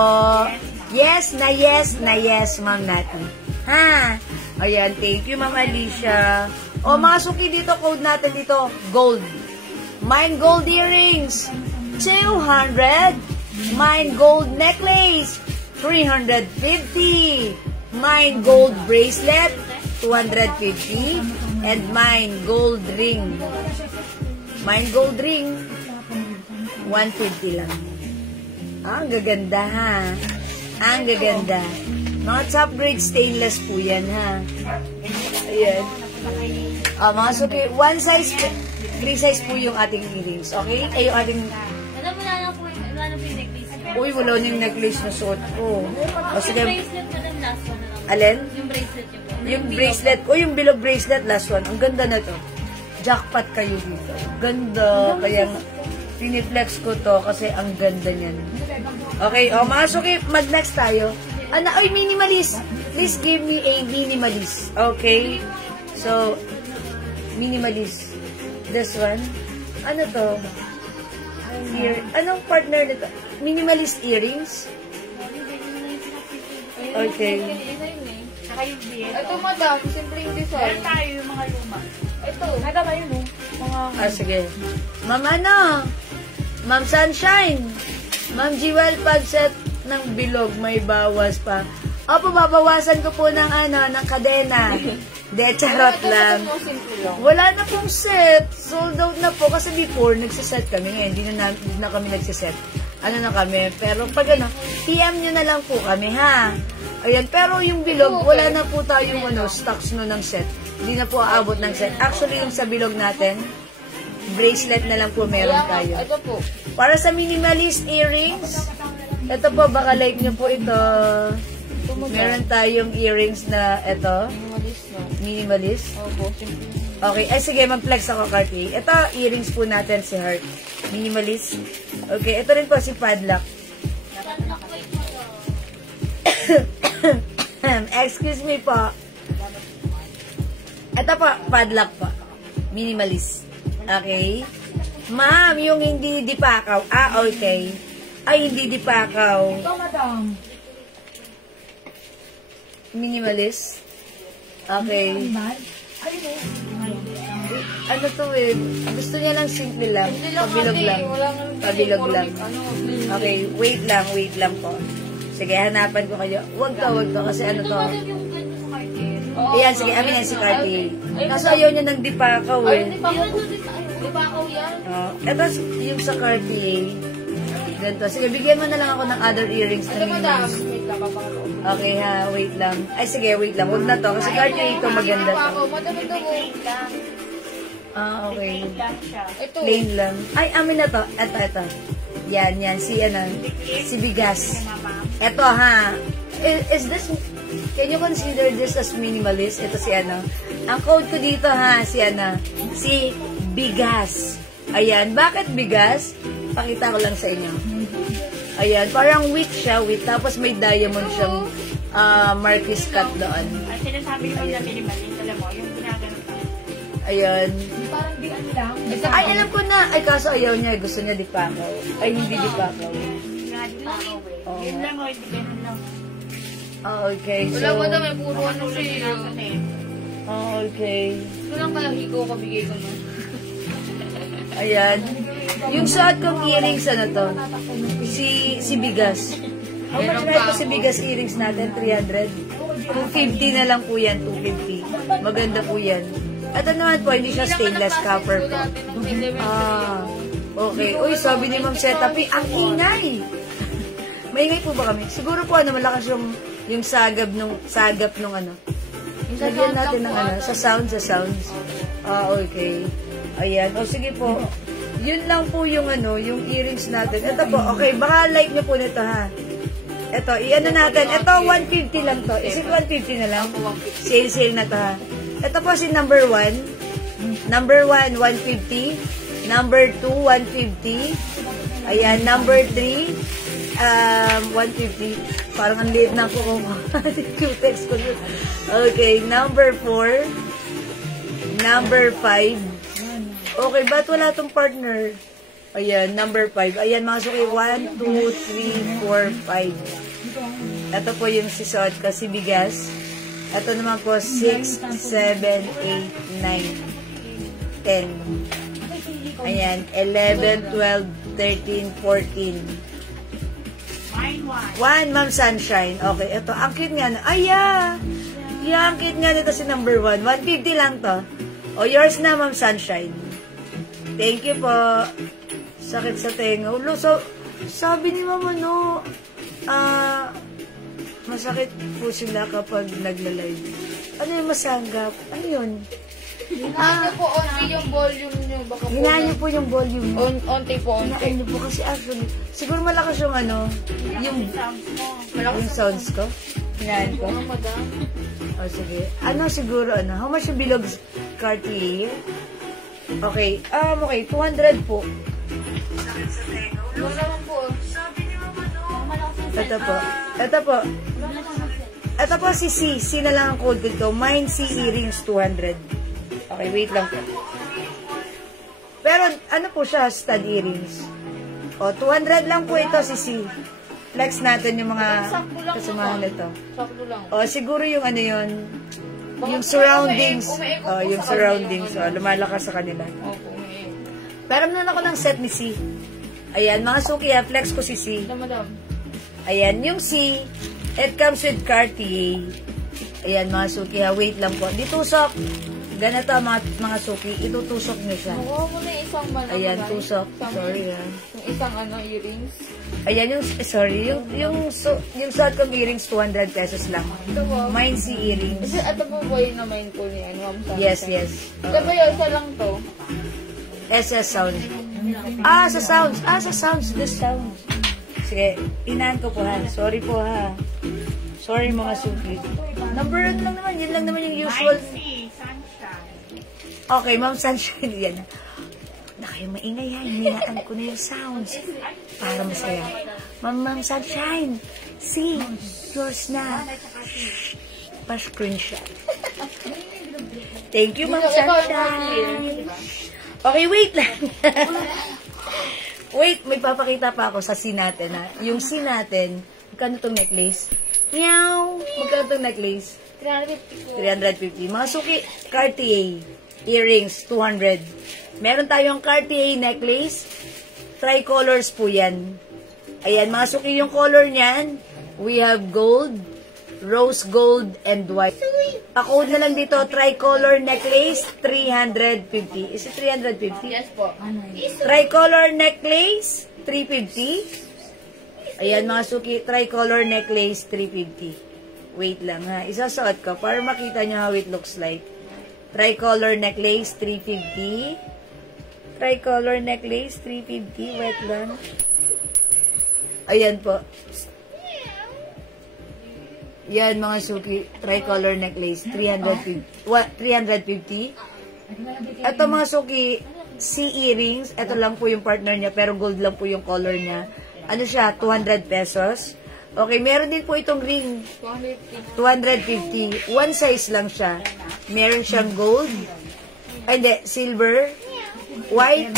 Yes, Ma'am Nati. Ha? Ayan, thank you, Ma'am Alicia. O, mga suki dito, code natin dito, gold. Mine gold earrings, 200. Mine gold necklace, 350. Mine gold bracelet, 250. And mine gold ring. Mine gold ring, 150 lang. Ang gaganda ha. Ang gaganda. Mga top grade stainless po yan ha. Ayan. Mga suki, one size, 3 size po yung ating earrings. Okay? Ay, yung ating... Wala na po yung necklace. Uy, wala na yung necklace na suot ko. O, sige. Yung bracelet ko ng last one na lang. Alin? Yung bracelet niyo po. Yung bracelet. O, yung bilog bracelet, last one. Ang ganda na to. Jackpot kayo dito. Ganda. Kaya, piniflex ko to kasi ang ganda niyan. Okay, o, mga suki, mag-next tayo. Oy, minimalist. Please give me a minimalist. Okay? So, minimalist. This one. Ano to? Here. Anong partner nito? Minimalist earrings? Okay. Saka yung beer. Ito, madam. Simpleng design. Meron tayo yung mga luma. Ito. Nada ba yun, mga... Sige. Ma'am ano? Ma'am Sunshine. Ma'am Jewel, pag-set ng bilog, may bawas pa. Opo, babawasan ko po ng ng kadena. De, charot lang. Wala na pong set. Sold out na po. Kasi before, nagsiset kami. Hindi na kami nagsiset. Ano na kami. Pero pag PM nyo na lang po kami, ha? Ayan. Pero yung bilog, wala na po tayong stocks ng set. Hindi na po aabot ng set. Actually, yung sa bilog natin, bracelet na lang po meron tayo. Ito po. Para sa minimalist earrings, ito po, baka like nyo po ito. Meron tayong earrings na ito. Minimalist. Opo, Okay. Ay, sige, mag-flex ako, Carti. Ito, earrings po natin si Heart. Minimalist. Okay, ito rin po si Padlock. Excuse me po. Ito po, Padlock po. Minimalist. Okay. Ma'am, yung hindi dipakaw. Ah, okay. Ay, hindi dipakaw. Ito, madam. Minimalist. Okay. Ay, mo. Ano to eh? Gusto niya lang simple lang. Pabilog lang. Pabilog lang. Okay, wait lang po. Sige, hanapan ko kayo. Wag to. Kasi ano to? Ayan, sige, amin yan si Cartier. Kaso ayaw niya ng dipakaw eh. Dipakaw yan. Ito yung sa Cartier. Ganito. Sige, bigyan mo na lang ako ng other earrings na minimalist. Okay ha, wait lang. Ay, sige, wait lang. Huwag na to. Kasi Cartier ito maganda to. Ah, okay. Plain lang. Ay, amin na to. Ito. Yan. Si Bigas. Ito ha. Is this, can you consider this as minimalist? Ito si ano. Ang code ko dito ha, si Bigas. Ayan. Bakit Bigas? Pakita ko lang sa inyo. Ayan. Parang wheat siya, wheat. Tapos may diamond siyang Marquis cut doon. Ay, sinasabi ko na minimalist. Alam mo, yung ginagano pa. Ayan. Parang bilan lang. Ay, alam ko na. Ay, kaso ayaw niya. Gusto niya dipakaw. Ay, hindi dipakaw. Oh. Yun lang, o, hindi ganun lang. Oh, okay. So, Wala mo daw, may puro ano siya. oh, okay. Ito lang pala higo ko, bigay ko na. Ayan. Yung suot kong earrings, ano to? Si Bigas. How much right po si Bigas earrings natin? 300? 250 na lang po yan. 250. Maganda po yan. At ano naman po, hindi siya stainless copper po. Ah, okay. Uy, sabi ni Ma'am Setapi, ang ingay! Maingay po ba kami? Siguro po, malakas yung sagap nung ano. Lagyan natin ng ano, sa sounds. Ah, okay. Ayan. O, sige po. Yun lang po yung ano, yung earrings natin. Ito po, okay. Baka like nyo po nito, ha? Ito, i-ano natin. Ito, 150 lang to. Is it 150 na lang? Sale na to, ha? Ito po si number 1. Number 1, 150. Number 2, 150. Ayan, number 3, 150. Parang ang liit na po ko. Q-text ko. Okay, number 4. Number 5. Okay, ba't wala tong partner? Ayan, number 5. Ayan, mga suki. 1, 2, 3, 4, 5. Ito po yung sisot ko, si Bigas. Ito naman po, 6, 7, 8, 9, 10. Ayan, 11, 12, 13, 14. 1, Ma'am Sunshine. Okay, ito. Ang cute nga. Ang cute nga nito si number 1. 150 lang to. O, yours na, Ma'am Sunshine. Thank you po. Sakit sa tenga. Ulo, so, sabi ni Mama, no, masakit po sila kapag nagla-live. Ano yung masanggap? Ano yun? Hinahan niyo po onti yung volume niyo. Baka po. Hinahan niyo po yung volume. Onti po, onti. Hinahan niyo po kasi actually, siguro malakas yung ano, yung sounds ko. Hinahan ko. Madam. O, sige. Ano siguro, ano? How much yung bilog Cartier? Okay. Okay. 200 po. Wala naman po. Ito po. Ito po si C. C na lang ang code dito. Mine C earrings 200. Okay, wait lang po. Pero ano po siya, stud earrings. O, 200 lang po ito si C. Flex natin yung mga kasamahan nito. Sakto lang. O, siguro yung ano yun, yung surroundings. O, yung surroundings. O, lumalakas sa kanila. Opo, Pero meron ako ng set ni C. Ayan, mga suki, flex ko si C. Madam. Ayan, yung C, it comes with Cartier. Ayan, mga suki, wait lang po. Ditusok. Ganito, mga suki, itutusok nyo siya. Nakuha mo na yung isang malaki. Ayan, tusok. Sorry, Yung isang earrings. Ayan, yung suot kong earrings, 200 pesos lang. Ito po. Mine C earrings. Kasi ito po ba yung na-mind ko niya? Ma'am Sunshine? Yes. Ito ba yun? Isa lang to? SS sound. Sa sounds. This sounds. Sige, inahan ko po ha. Sorry po ha. Sorry mga suki. Number lang naman. Yun lang naman yung usual. Okay, Ma'am Sunshine. Yan. kayong maingay ha. Hinaan ko na yung sounds. Para masaya. Ma'am Sunshine. See, yours na. Pa-screenshot. Thank you, Ma'am Sunshine. Okay, wait lang. Wait, may papakita pa ako sa scene natin ha. Yung scene natin, magkano itong necklace? Meow! Magkano itong necklace? 350. Mga suki, Cartier. Earrings, 200. Meron tayong Cartier necklace. Tricolors po yan. Ayan, mga suki yung color niyan. We have gold, rose gold, and white. Ako na lang dito, tricolor necklace, 350. Is it 350? Yes po. Tricolor necklace, 350. Ayan mga suki, tricolor necklace, 350. Wait lang ha, isasuot ko para makita nyo how it looks like. Tricolor necklace, 350. Tricolor necklace, 350. Wait lang. Ayan po. Yan mga suki, tricolor necklace, 350. 350. Ito mga suki, sea earrings. Ito lang po yung partner niya, pero gold lang po yung color niya. Ano siya, 200 pesos. Okay, meron din po itong ring, 250. One size lang siya. Meron siyang gold, ay hindi, silver, white,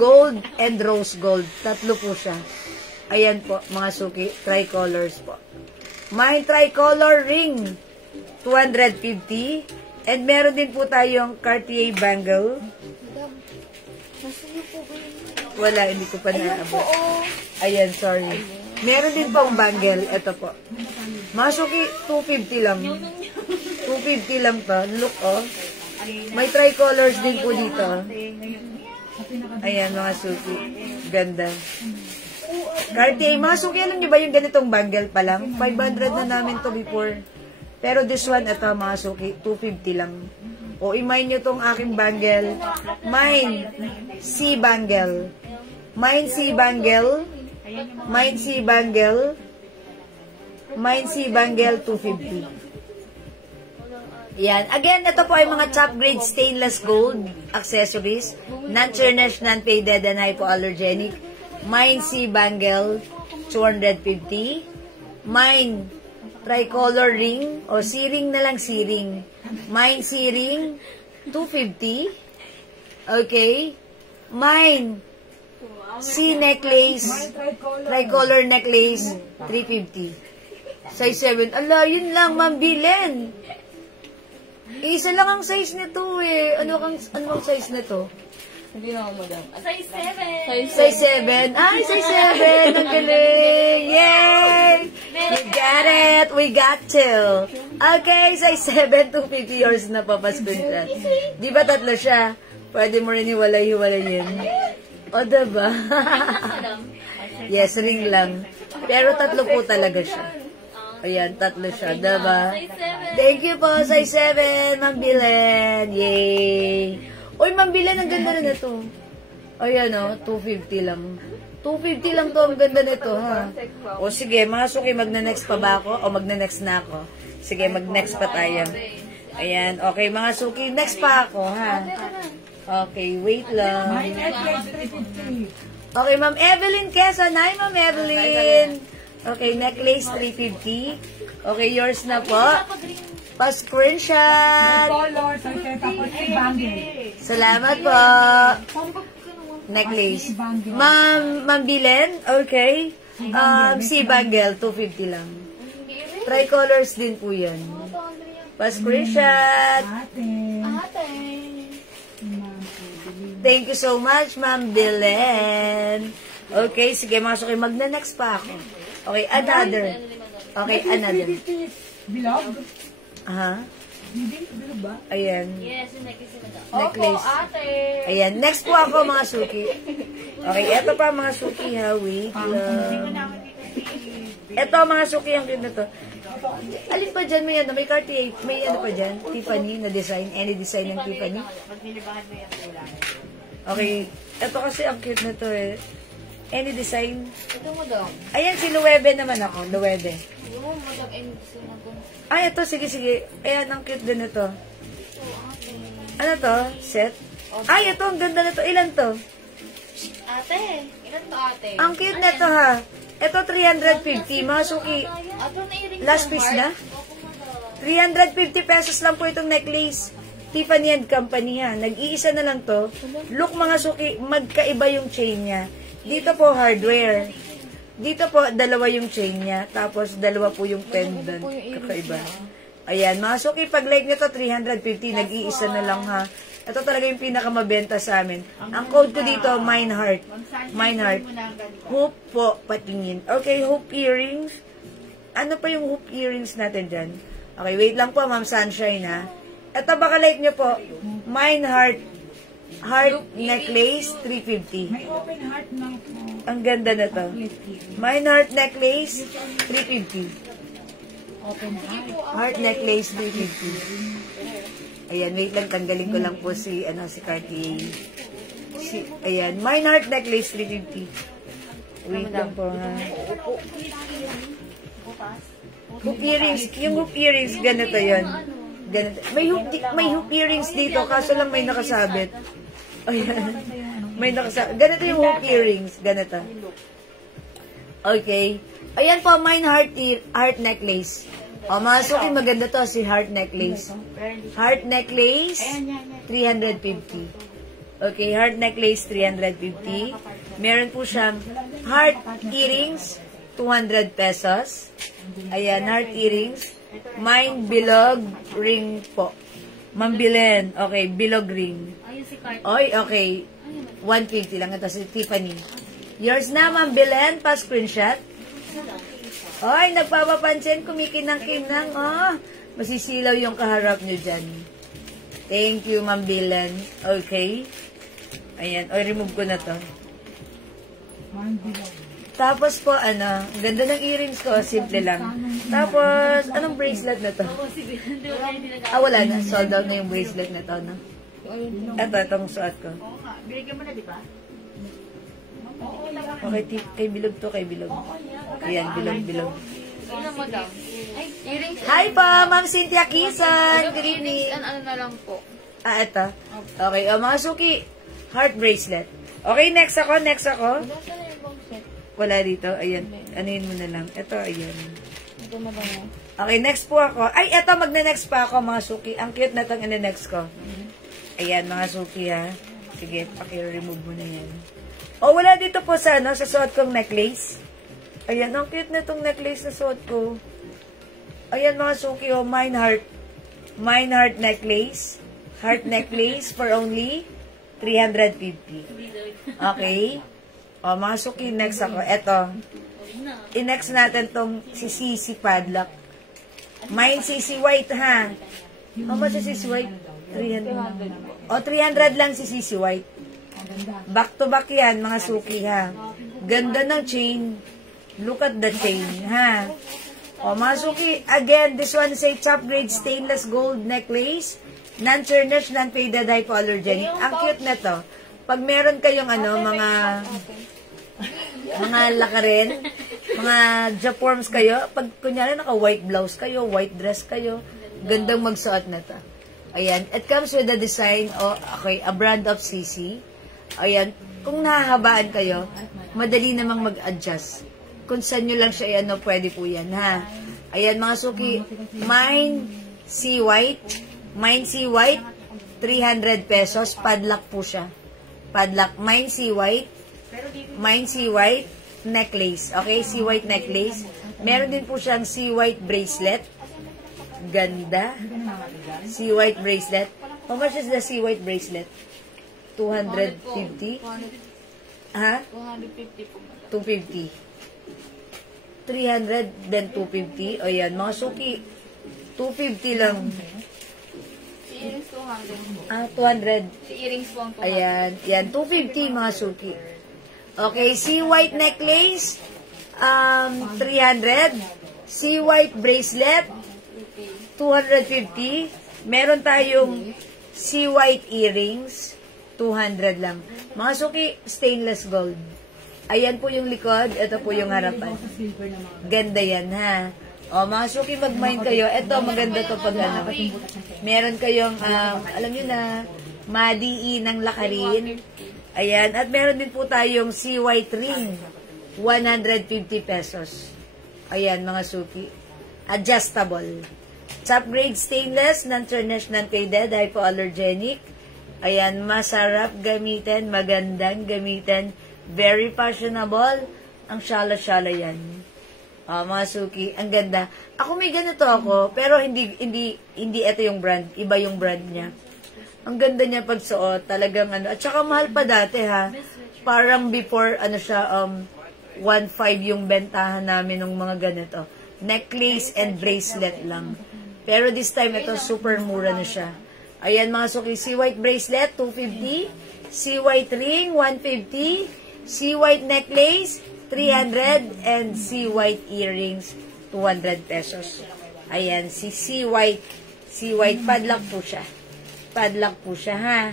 gold, and rose gold. Tatlo po siya. Ayan po, mga suki, tricolors po. May tricolor ring, 250. And meron din po tayong Cartier bangle. Wala, hindi ko pa naabot. Ayan, sorry. Meron din pong bangle. Ito po. Mga suki, 250 lang. 250 lang to. Look, oh. May tricolors din po dito. Ayan, mga suki. Ganda. Cartier, mga suki, alam niyo ba yung ganitong bangle pa lang? 500 na namin to before. Pero this one, ito mga suki, 250 lang. O, imay nyo tong aking bangle. Mine, C bangle. Mine, C bangle. Mine, C bangle. Mine, C bangle, 250. Yan. Again, ito po ay mga top grade stainless gold accessories. Non-tarnished, non-faded, and hypoallergenic. Mine C bangle, 250. Mine tricolor ring, o C-ring na lang C-ring. Mine C-ring, 250. Okay. Mine C necklace, tricolor necklace, 350. Size 7. Ala, yun lang, Ma'am Bilen. Isa lang ang size nito eh. Ano ang size nito? Hindi na ako, madam. Size 7. Size 7. Ay, size 7. Ang galing. Yay! We got it. We got to. Okay, size 7, 250 yours na papasko siya. Di ba tatlo siya? Pwede mo rin hiwalay-hiwalay yun. O, diba? Yes, ring lang. Pero tatlo po talaga siya. Ayan, tatlo siya. Diba? Thank you po, size 7, Ma'am Bilen. Yay! Uy, Ma'am Bilen, ang ganda na nito. Ayan, o, 250 lang. 250 lang to, ang ganda nito, ha? O, sige, mga suki, magna-next pa ba ako? O, magna-next na ako? Sige, mag-next pa tayo. Ayan, okay, mga suki, next pa ako, ha? Okay, wait lang. Okay, Ma'am Evelyn Quezon. Hi, Ma'am Evelyn. Okay, necklace, 350. Okay, yours na po. Pa-screenshot. Salamat po. Necklace. Ma'am Bilen, okay. C bangle, 250 lang. Tricolors din po yan. Pa-screenshot. Thank you so much, Ma'am Bilen. Okay, sige, masok kayo. Magna-next pa ako. Okay, another. Okay, another. Bilog? Aha. Bilog ba? Ayan. Yes, necklace. Necklace. Ate. Ayan, next po ako, mga suki. Okay, eto pa mga suki, ha. Wait lang. Eto, mga suki, ang cute na to. Alin pa dyan? May Cartier, may ano pa dyan? Tiffany na design? Any design ng Tiffany? Magnilibahan mo yung kulay. Okay, eto kasi ang cute na to eh. Any design? Ito mo daw. Ayan, si Luwebe naman ako. Luwebe. Yung mo, madam, gusto na ko. Ay, ito, sige. Ayan, ang cute din ito. Ano to? Set? Ay, ito, ang ganda na to. Ilan to? Ate, ilan to ate? Ang cute na to ha. Ito 350, mga suki. Ato na earrings Last ng piece heart. na. 350 pesos lang po itong necklace. Tiffany & Company ha. Nag-iisa na lang to. Look mga suki, magkaiba yung chain niya. Dito po hardware. Dito po dalawa yung chain niya. Tapos dalawa po yung pendant. Kakaiba. Ayan, mga suki, pag like nito 350, nag-iisa na lang ha. Ito talaga yung pinakamabenta sa amin. Ang code ko dito, Mine Heart. Mine Heart. Hoop po, patingin. Okay, hoop earrings. Ano pa yung hoop earrings natin dyan? Okay, wait lang po, Ma'am Sunshine ha. Ito baka like nyo po, Mine Heart. Heart necklace, 350. May open heart na po. Ang ganda na to. Mine Heart necklace, 350. Open heart. Heart necklace, 350. Ayan, wait lang, tanggalin ko lang po si Cartier. Ayan, Mine Heart necklace, 350. Wait lang po ha. Hoop earrings, yung hoop earrings, ganito yun. Ganito. May hoop earrings dito, kaso lang may nakasabit. Ayan. May nakasabit. Ganito yung hoop earrings, ganito. Okay. Ayan po, Mine Heart necklace. O, mga suki, maganda to, si Heart necklace. Heart necklace, 350. Okay, heart necklace, 350. Meron po siyang heart earrings, 200 pesos. Ayan, heart earrings. Mine bilog ring po. Mambilen. Okay, bilog ring. Oy, okay. 150 lang. Ito si Tiffany. Yours na, Mambilen. Pa-screenshot. Oy, nagpapapansin. Kumikinang-kinang. Oh, masisilaw yung kaharap nyo dyan. Thank you, Mambilen. Okay. Ayan. Oy, remove ko na to. Tapos po, ganda ng earrings ko, simple lang. Tapos, anong bracelet na to? Wala na. Sold out na yung bracelet na to, no? Ito, itong suot ko. Oo nga, binigyan mo na, di ba? Okay, kay Bilog to, kay Bilog. Ayan, Bilog. Ano mo daw? Earrings. Hi po, Ma'am Cynthia Kisan. Good evening. Ano na lang po? Ito. Okay, mga suki, heart bracelet. Okay, next ako. Wala dito. Ayan. Anuhin mo na lang. Ito, ayan. Okay, next po ako. Ay, eto, magne-next pa ako, mga suki. Ang cute na itong next ko. Ayan, mga suki, ha. Sige, paki-remove mo na yan. O, wala dito po sa suot kong necklace. Ayan, ang cute na itong necklace na suot ko. Ayan, mga suki, Mine Heart. Mine Heart necklace. Heart necklace for only 350. Okay. O, mga suki, next ako. Eto. I-next natin tong si Sisi Padlock. Mine Sisi White, ha? How much si Sisi White? 300. O, 300 lang si Sisi White. Back to back yan, mga suki, ha? Ganda ng chain. Look at the chain, ha? O, mga suki, again, this one is a top grade stainless gold necklace. Non-tarnished, non-faded, hypoallergenic. Ang cute na to. Pag meron kayong mga lakarin, mga Japorms kayo, pag kunyari naka-white blouse kayo, white dress kayo, gandang magsuot na to. Ayan. It comes with a design, okay, a brand of CC. Ayan. Kung nahahabaan kayo, madali namang mag-adjust. Kung saan nyo lang siya, pwede po yan, ha? Ayan, mga suki, Mine C White. Mine C White, 300 pesos. Padlock po siya. Padlock. Mine C White. Mine C White necklace. Okay, C White necklace. Meron din po siyang C White bracelet. Ganda. C White bracelet. How much is the C White bracelet? 250? Ha? 250 po. 250. 300, then 250. O yan, mga suki. 250 lang. Si earrings 200. 200. Si earrings po ang 200. Ayan. Yan, 250 mga suki. Okay, C White necklace. 300. C White bracelet. 250. Meron tayong C White earrings. 200 lang. Mga suki, stainless gold. Ayan po yung likod. Ito po yung harapan. Ganda yan, ha? O, mga suki, mag-mind kayo. Ito, maganda to pag Meron kayong, alam nyo na, madiin ng lakarin. Ayan. At meron din po tayong CY ring. 150 pesos. Ayan, mga suki. Adjustable. Top grade stainless, non-tarnish, non-faded, hypoallergenic. Ayan, masarap gamitin, magandang gamitin. Very fashionable. Ang shala-shala yan. Mga suki, ang ganda. Ako may ganito ako, pero hindi ito yung brand. Iba yung brand niya. Ang ganda niya pag suot, talagang ano. At saka mahal pa dati ha. Parang before, ano siya, 1.5 yung bentahan namin ng mga ganito. Necklace and bracelet lang. Pero this time, ito super mura na siya. Ayan mga suki, si white bracelet, 250. Si white ring, 150. Si white necklace, 300. And si white earrings, 200 pesos. Ayan, si white padlock po siya. Padlock po siya, ha?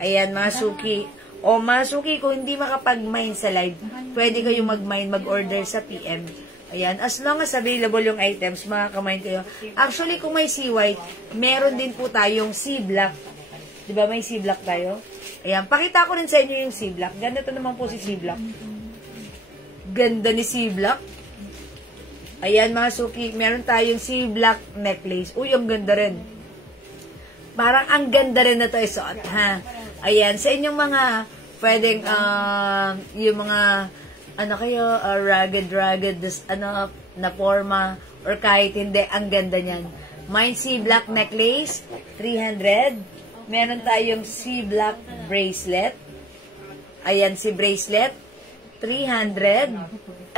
Ayan, mga suki. O, mga suki, kung hindi makapag-mine sa live, pwede kayo mag-mine, mag-order sa PM. Ayan, as long as available yung items, makaka-mine kayo. Actually, kung may C-white, meron din po tayong C-black. Diba, may C-black tayo? Ayan, pakita ko rin sa inyo yung C-black. Ganito naman po si C-black. Ganda ni C-black. Ayan, mga suki, meron tayong C-black necklace. Uy, ang ganda rin. Parang ang ganda rin na ito isuot, ha? Ayan, sa inyong mga pwedeng, yung mga, ano kayo, rugged, na forma, or kahit hindi, ang ganda niyan. Mine C-black necklace, 300. Meron tayong C-black bracelet. Ayan, si bracelet, 300.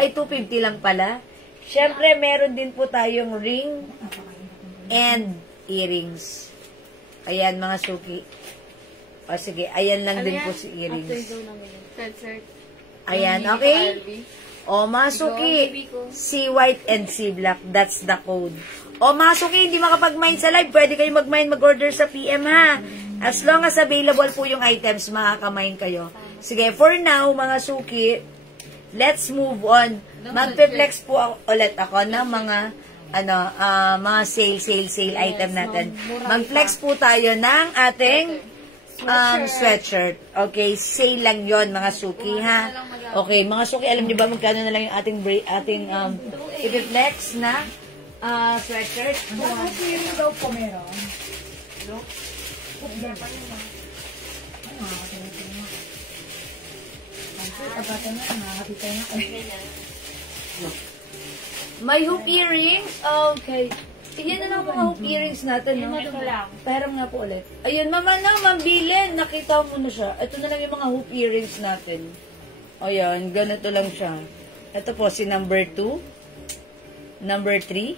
Ay, 250 lang pala. Siyempre, meron din po tayong ring and earrings. Ayan, mga suki. O, sige. Ayan lang din po si earrings. Ayan, okay? O, mga suki. C-white and C-black. That's the code. O, mga suki, hindi makapag-mine sa live. Pwede kayo mag-mine, mag-order sa PM, ha? As long as available po yung items, makaka-mine kayo. Sige, for now, mga suki, let's move on. Magpe-flex po ulit ako ng mga mga sale item natin. Mag-flex po tayo ng ating sweatshirt. Okay, sale lang yon mga suki, ha? Okay, mga suki, alam niyo ba magkano na lang yung ating i-flex na sweatshirt? Yung daw po meron. May hoop earrings. Okay. Tignan na lang mga hoop earrings natin, no? Pahiram nga po ulit. Ayun, mama na, mambilin. Nakita mo na siya. Ito na lang yung mga hoop earrings natin. Ayan, ganito lang siya. Ito po, si number 2. Number 3.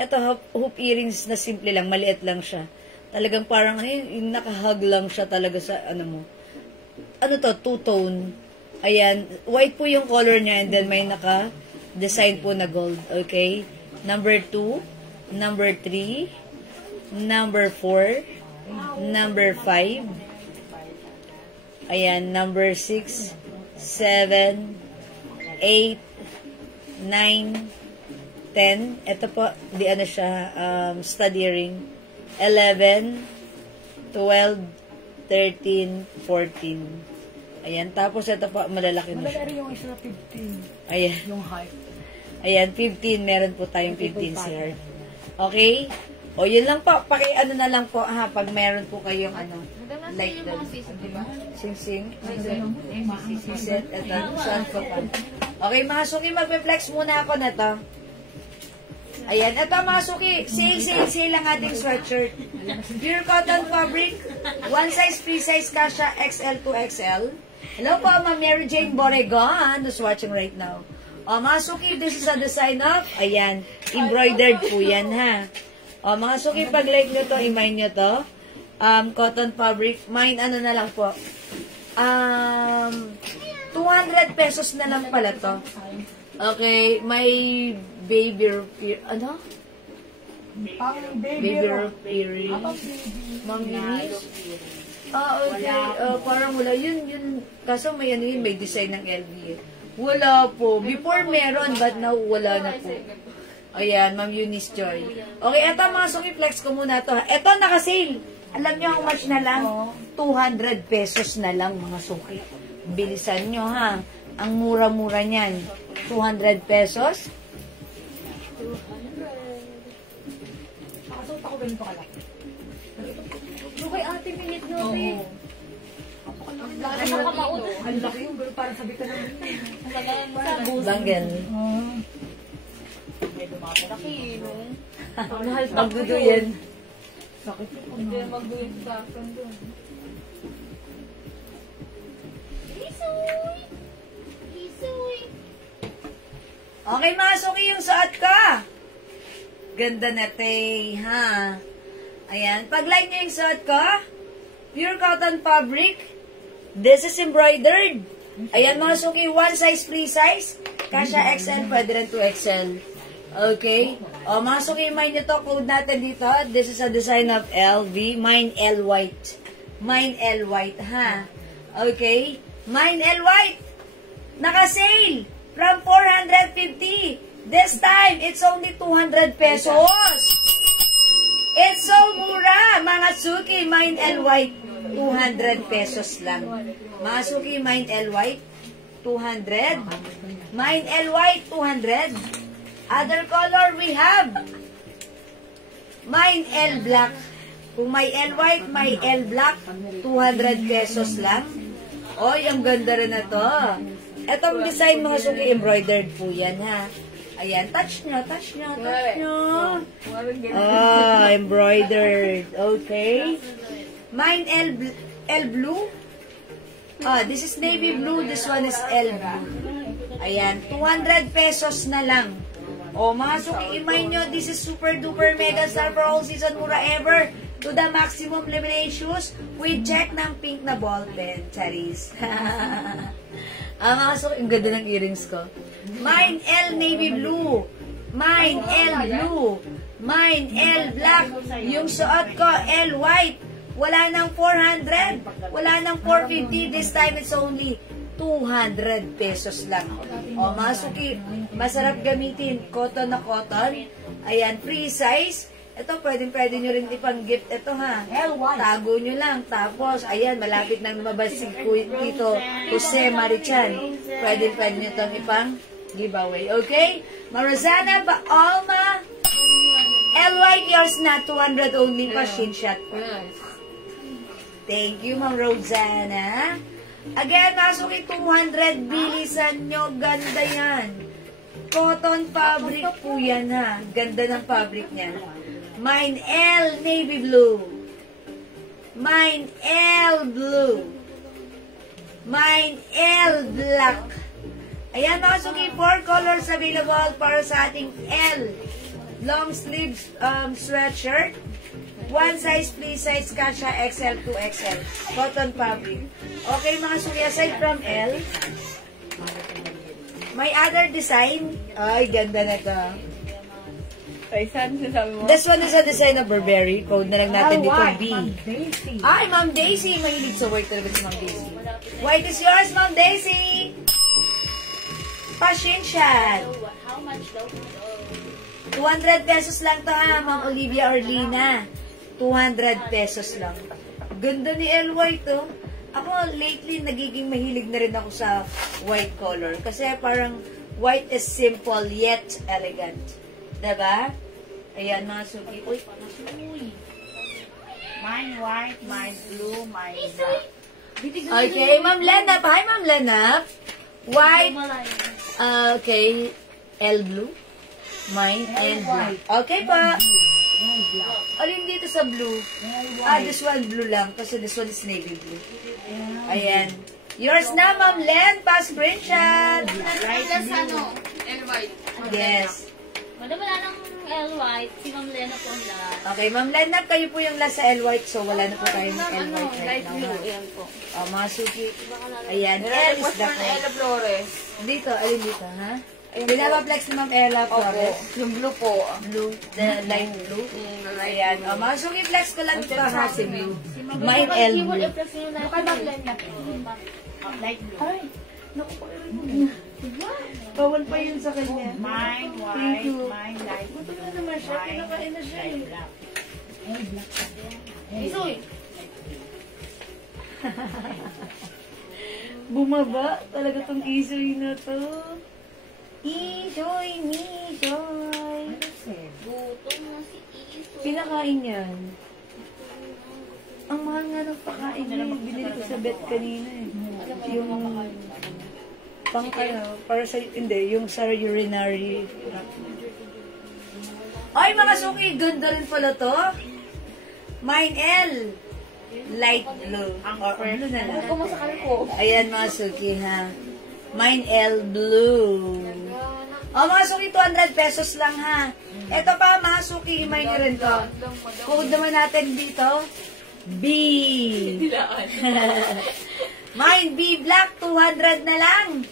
Ito, hoop earrings na simple lang. Maliit lang siya. Talagang parang, yung nakahag lang siya talaga sa, mo. Ano to? Two-tone. Ayan, white po yung color niya and then may design po na gold. Okay? Number 2, number 3, number 4, number 5, ayan, number 6, 7, 8, 9, 10. Ito po, stud earring. 11, 12, 13, 14. Ayan, tapos ito po, malalaki na siya. Malaki yung isa 15. Ayan. Yung height. Ayan, 15. Meron po tayong 15 here. Okay? O, yun lang po. Na lang po, ha, pag meron po kayong, like the sing-sing. Sisit. Ito, saan po pa. Okay, mga suki, magpe-flex muna ako na to. Ayan, ito mga suki, sale lang ating sweatshirt. Pure cotton fabric, one size, free size, kasha, XL to XL. Hello po, Ma'am Mary Jane Boregon, who's watching right now. O, mga suki, this is a design of, ayan, embroidered po yan, ha. O, mga suki, pag like nyo to, i-mine nyo to. Cotton fabric, mine, na lang po. 200 pesos na lang pala to. Okay, may baby baby earring. Ma'am Eunice? Okay. Parang wala. Yun. Kaso may may design ng LV. Wala po. Before meron, but now wala na po. Ayan, Ma'am Eunice Joy. Okay, eto mga suki, flex ko muna to. Eto, naka-sale. Alam nyo how much na lang? 200 pesos na lang, mga suki. Bilisan nyo, ha? Ang mura-mura niyan. 200 pesos. Nakasuot ako ganito kalaki. Kay ate, minute no, ate. Ang laki yung pero parang sabi ka naman. Banggel. Medyo malaki, no? Magdudo yan. Sakit ko. Hindi mag-duwin sa akin doon. Okay, mga suki, yung suot ko. Ganda na, Tay, ha? Ayan. Pag-like nyo yung suot ko, pure cotton fabric. This is embroidered. Ayan, mga suki, one size, free size. Kasha XL, pwede rin 2XL. Okay? O, mga suki, mind nyo to, code natin dito. This is a design of LV. Mine L white. Mine L white, ha? Okay? Mine L white. Naka-sale from 450. This time, it's only 200 pesos. It's so mura, mga suki. Mine L white. 200 pesos lang. Mga suki, mine L white. 200. Mine L white, 200. Other color we have. Mine L black. Kung may L white, may L black. 200 pesos lang. Oy, ang ganda rin na to. Etong design, mga suki, embroidered po yan, ha. Ayan, touch nyo, touch nyo, touch nyo. Embroidered. Okay. Mine L blue. This is navy blue. This one is L blue. Ayan, 200 pesos na lang. O, mga suki, imay nyo, this is super duper mega star for all season, mura ever. To the maximum lemonade shoes with check ng pink na ball pen. Charis. Mga suki, ang ganda ng earrings ko. Mine L navy blue. Mine L blue. Mine L black. Yung suot ko, L white. Wala nang 400. Wala nang 450. This time, it's only 200 pesos lang. O, mga suki, masarap gamitin. Cotton na cotton. Ayan, free size. Ito, pwede nyo rin ipang-gift. Ito, ha. Tago nyo lang. Tapos, ayan, malapit nang lumabas si Tito Jose Marichan. Pwede nyo itong ipang-giveaway. Okay? Marazana ba Alma? LY, yours na 200 only pa. Shinshot. Thank you, Ma'am Rosanna. Again, masuki 200, bilisan nyo, ganda yan. Cotton fabric po yan, ha. Ganda ng fabric niyan. Mine L navy blue. Mine L blue. Mine L black. Ayan, masuki, 4 colors available para sa ating L. Long sleeves sweatshirt. One size, free size, kasha XL, 2XL. Cotton fabric. Okay, mga suki, aside from L, may other design. Ay, ganda na ito. This one is a design of Burberry. Code na lang natin dito, B. Ay, Ma'am Daisy. Mahilig sa white talaga si Ma'am Daisy. White is yours, Ma'am Daisy. Pasensya. How much daw? 200 pesos lang to, ha, Ma'am Olivia Orlina. 200 pesos lang. Ganda ni LY to. Ako, lately, nagiging mahilig na rin ako sa white color. Kasi parang white is simple yet elegant. Diba? Ayan, mga suki. Uy, Mine white, mine blue, mine black. okay, Ma'am Lenap. Hi, Ma'am Lenap. White. Okay. L blue. Mine and black. Okay pa. Alin dito sa blue? This one blue lang. Kasi this one is navy blue. Ayan. Yours na, Ma'am Len. Pa-screenshot. Just ano, L white. Yes. Madam, wala nang L white. Si Ma'am Lena po ang lahat. Okay, Ma'am Len, kayo po yung last sa L white. So, wala na po tayong L white right now. Ayan po. O, mga suki. Ayan. L is the Ella Flores. Dito, alin dito, ha? Pinapaplex ni Ma'am Ella Flores. Yung blue po. Blue, the light blue. Ayan. O, mga suki, flex ko lang ito, ha, si blue. Mine L blue. Light blue. Ay, naku po. Bawal pa yun sa kanya. Mine white, mine light blue. Ito na naman siya, pinakain na siya. Mine black. Isoy. Bumaba talaga tong isoy na to. Isoy, misoy. Gutom na si Isoy. Pinakain yan. Ang mahal nga ng pakain niya. Binili ko sa vet kanina eh. Yung para sa, hindi, yung sa urinary tract. Ay, mga suki, ganda rin pala to. Mine L. Light blue. Or blue na lang. Kung masakal ko. Ayan, mga suki, ha. Mine L blue. O, mga suki, 200 pesos lang, ha. Ito pa, mga suki, imay nyo rin to. Code naman natin dito. B. Mine B black, 200 na lang.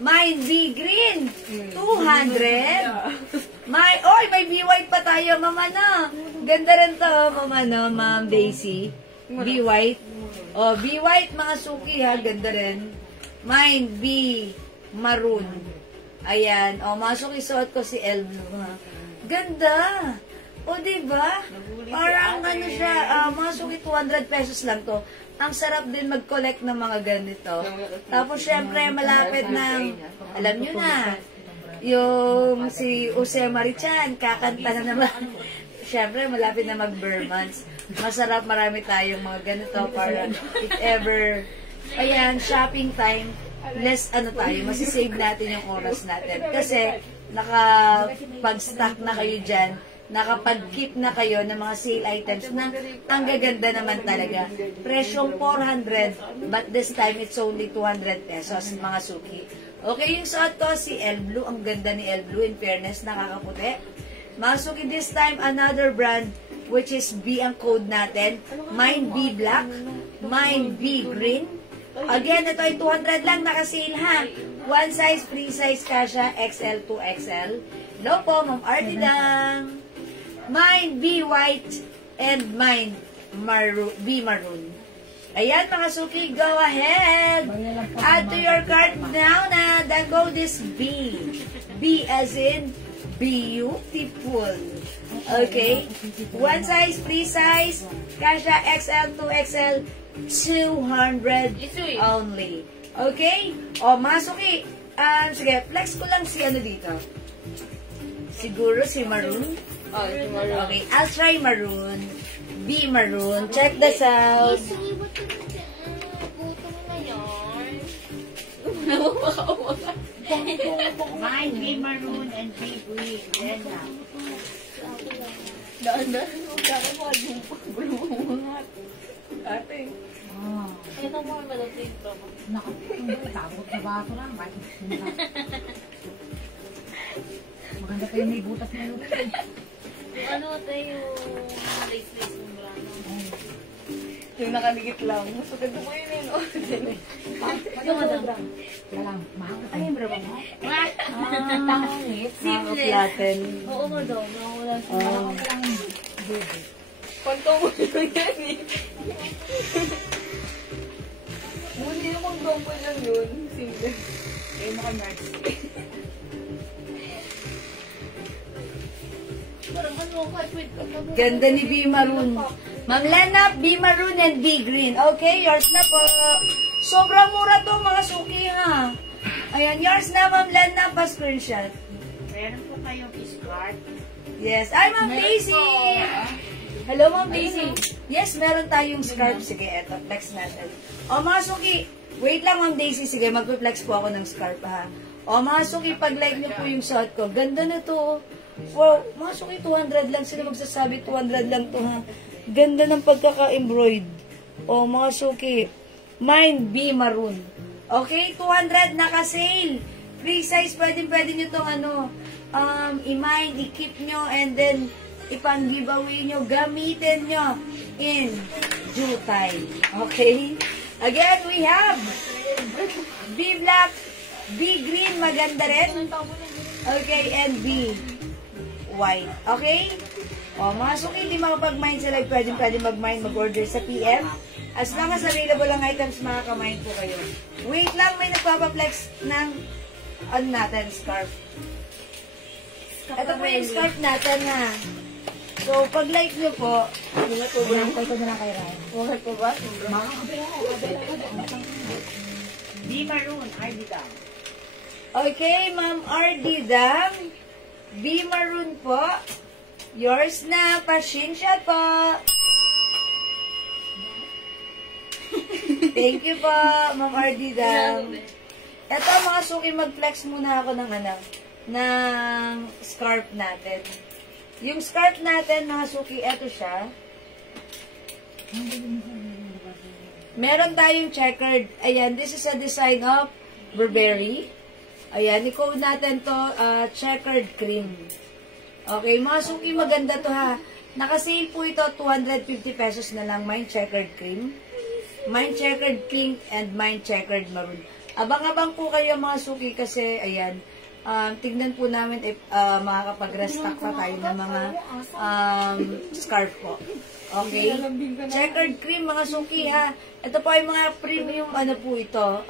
Mine B green, 200. May B white pa tayo, mama no. Ganda rin to, mama no, Ma'am Daisy. B white. O, B white, mga suki ha, ganda rin. Mine B maroon. Ayan. O, mga suki, suot ko si L blue ha. Ganda. O, diba? Parang ano siya, mga suki, 200 pesos lang to. Ang sarap din mag-collect ng mga ganito. Tapos, syempre, malapit ng, alam nyo na, yung si Jose Marichan, kakanta na naman. Syempre, malapit na mag-Burmans. Masarap, marami tayong mga ganito para if ever, ayan, shopping time, less ano tayo, masisave natin yung oras natin. Kasi, nakapag-stock na kayo dyan, nakapag-keep na kayo ng mga sale items na ang gaganda naman talaga. Presyong 400, but this time it's only 200 pesos, mga suki. Okay, yung suot ko, si L Blue. Ang ganda ni L Blue, in fairness, nakakaputi. Mga suki, this time, another brand, which is B ang code natin. Mine B Black, Mine B Green. Again, ito ay 200 lang, naka-sale ha. One size, free size kasha, XL to XL. Hello po, Ma'am Artie Dang. Mine B white and mine B maroon. Ayan, mga suki, go ahead. Add to your cart now na the code is B. B as in beautiful. Okay? One size, free size, kasha XL to XL, 200 only. Okay? O, mga suki, sige, flex ko lang si ano dito. Siguro si maroon. Okay, I'll try maroon. B maroon. Check this out. Isoy, ba't ka na gutom na yan? Mine B maroon and B green. Yan na. Daan-daan. Daan mo yung pagbulungat. Ate. Ito mo ang malating ito. Nakapagod sa baso lang. Maganda kayo may butas na yun. Ano tayo lace-lace ng brano? Yung nakaligit lang. Gusto ko mo yun yun. Yung madam. Walang mahal. Ay, yung bravo mo? Tangit. Simple. Natin. Oo nga daw. Wala siya. Walang baby. Pantong mo yun yan eh. Hindi naman gawin lang yun. Simple. Kayo naka-nurse. Ganda ni B Maroon. Ma'am Lena, B Maroon and B Green. Okay, yours na po. Sobrang mura to, mga suki ha. Ayan, yours na, Ma'am Lena, pa-screenshot. Meron po kayong skirt. Yes. Ay, Ma'am Daisy! Hello, Ma'am Daisy. Yes, meron tayong scarf. Sige, eto, flex natin. O, mga suki, wait lang, Ma'am Daisy. Sige, mag-flex po ako ng scarf ha. O, mga suki, pag-like niyo po yung suot ko. Ganda na to. Wow, mga suki, 200 lang. Sila magsasabi 200 lang to ha. Ganda ng pagkaka-embroid. O, mga suki, mine B maroon. Okay, 200 naka-sale. Free size, pwede nyo itong i-mine, i-keep nyo, and then ipang-giveaway nyo, gamitin nyo in due time. Okay? Again, we have B black, B green, maganda rin. Okay, and B white. Okay? O, mga suki, hindi makapag-mine sila. Pwede mag-mine, mag-order sa PM. As long as available ang items, makaka-mine po kayo. Wait lang, may nagpapaplex ng natin, scarf. Ito po yung scarf natin ha. So, pag-like nyo po, Hinantay ko na lang kay Ryan. Okay po ba? Di maroon, RD daw. okay, Ma'am RD Dam, B Maroon po. Yours na, pasensya po. Thank you po, Ma'am RD Dam. Eto mga suki, mag-flex muna ako ng ng scarf natin. Yung scarf natin, mga suki, eto siya. Meron tayong checkered. Ayan, this is a design of Burberry. Ayan, i-code natin to, checkered cream. Okay, mga suki, maganda to ha. Naka-sale po ito, 250 pesos na lang. Mine checkered cream, mine checkered pink, and mine checkered maroon. Abang-abang po kayo mga suki kasi, ayan, tignan po namin if makakapag-restock pa tayo ng mga scarf po. Okay? Checkered cream, mga suki ha. Ito po ay mga premium, ano po ito,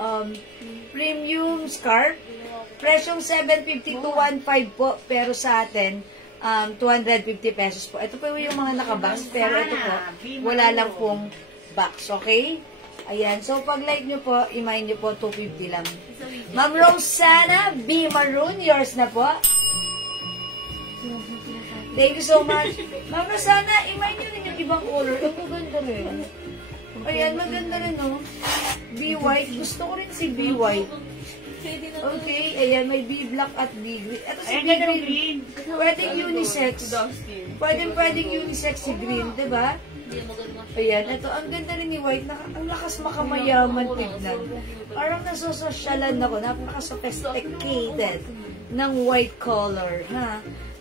premium scarf. Presyong 750 to 1.5 po, pero sa atin, 250 pesos po. Ito po yung mga nakabox, pero ito po, wala lang pong box, okay? Ayan, so pag like nyo po, i-mind nyo po, 250 lang. Ma'am Rosana, B Maroon, yours na po. Thank you so much. Ma'am Rosana, i-mind nyo rin yung ibang color. Ang maganda rin. Ayan, maganda rin, no? B white. Gusto ko rin si B white. Okay, ayan, may B black at B green. Ito si B green. Pwedeng unisex. Pwedeng unisex si green, diba? Ayan, ito, ang ganda rin ni white. Ang lakas makamayaman tignan. Parang nasososyalan ako. Napaka-sophisticated ng white color. Ha?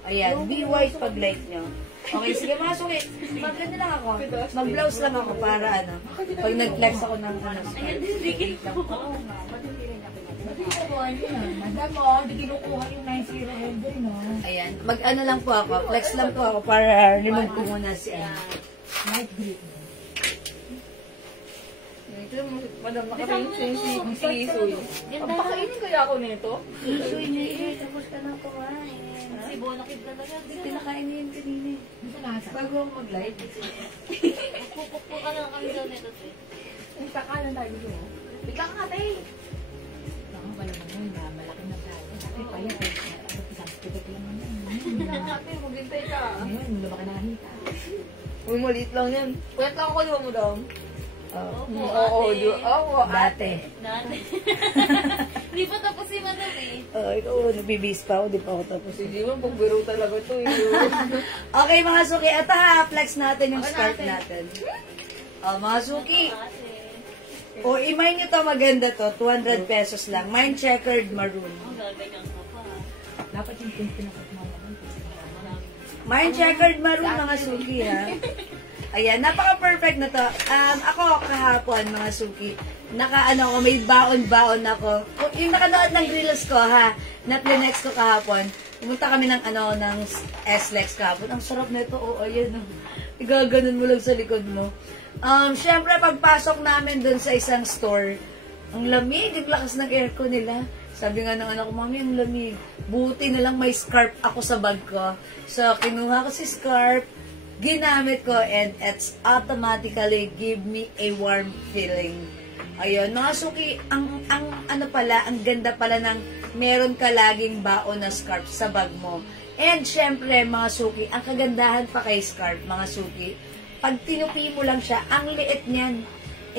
Ayan, be white pag like nyo. Okay, sige mga suki. Maganda lang ako. Mag-blouse lang ako para ano. Pag nag-flex ako ng ano. Ayan, didikit ko. Madam mo, hindi kinukuha yung 90 no? Ayan, mag-ano lang po ako. Flex lang po ako para remove ko muna si Light green. Ito, madam, nakakain si Isoy. Pakainin kaya ako nito? Isoy niya eh. Tapos ka na kumain. Si Bonakid talaga. Tinakain niya yung kanina. Dito nasa. Bago ako mag-light. Pupukpo ka lang kami daw nito. May kakanan tayo dito. Bigla ka tayo. Baka pala naman na malaki na tayo. Sabi pa yun. Isang pitot lang naman. Ate, maghintay ka. Ngayon, lumaki na nakita. Uy, maliit lang yan. Pwet lang ako, di ba mo daw? Oo, dati. Dati. Hindi pa tapos si madam eh. Ikaw, nabibis pa ako. Di pa ako tapos. Hindi mo, pagbiro talaga ito eh. Okay, mga suki. Ito ha, flex natin yung scarf natin. Mga suki. O, i-mine nyo to, maganda to. 200 pesos lang. Mine checkered maroon. Ang gagawin ka pa. Dapat yung pinapit mo naman. Mine checkered maroon, mga suki ha. Ayan, napaka-perfect na to. Ako kahapon, mga suki, naka-ano ko, may baon-baon ako. Yung nakanood ng reels ko, ha, na-next ko kahapon, pumunta kami ng, ng S-Lex kahapon. Ang sarap na ito, ayan, igaganon mo lang sa likod mo. Siyempre, pagpasok namin dun sa isang store, ang lamig, yung lakas ng aircon nila. Sabi nga ng anak ko, Mami, ang lamig. Buti na lang may scarf ako sa bag ko. So, kinuha ko si scarf, ginamit ko, and it's automatically give me a warm feeling. Ayun, mga suki, ang ganda pala ng meron ka laging baon na scarf sa bag mo. And syempre, mga suki, ang kagandahan pa kay scarf, mga suki, pag tinupi mo lang siya, ang liit niyan.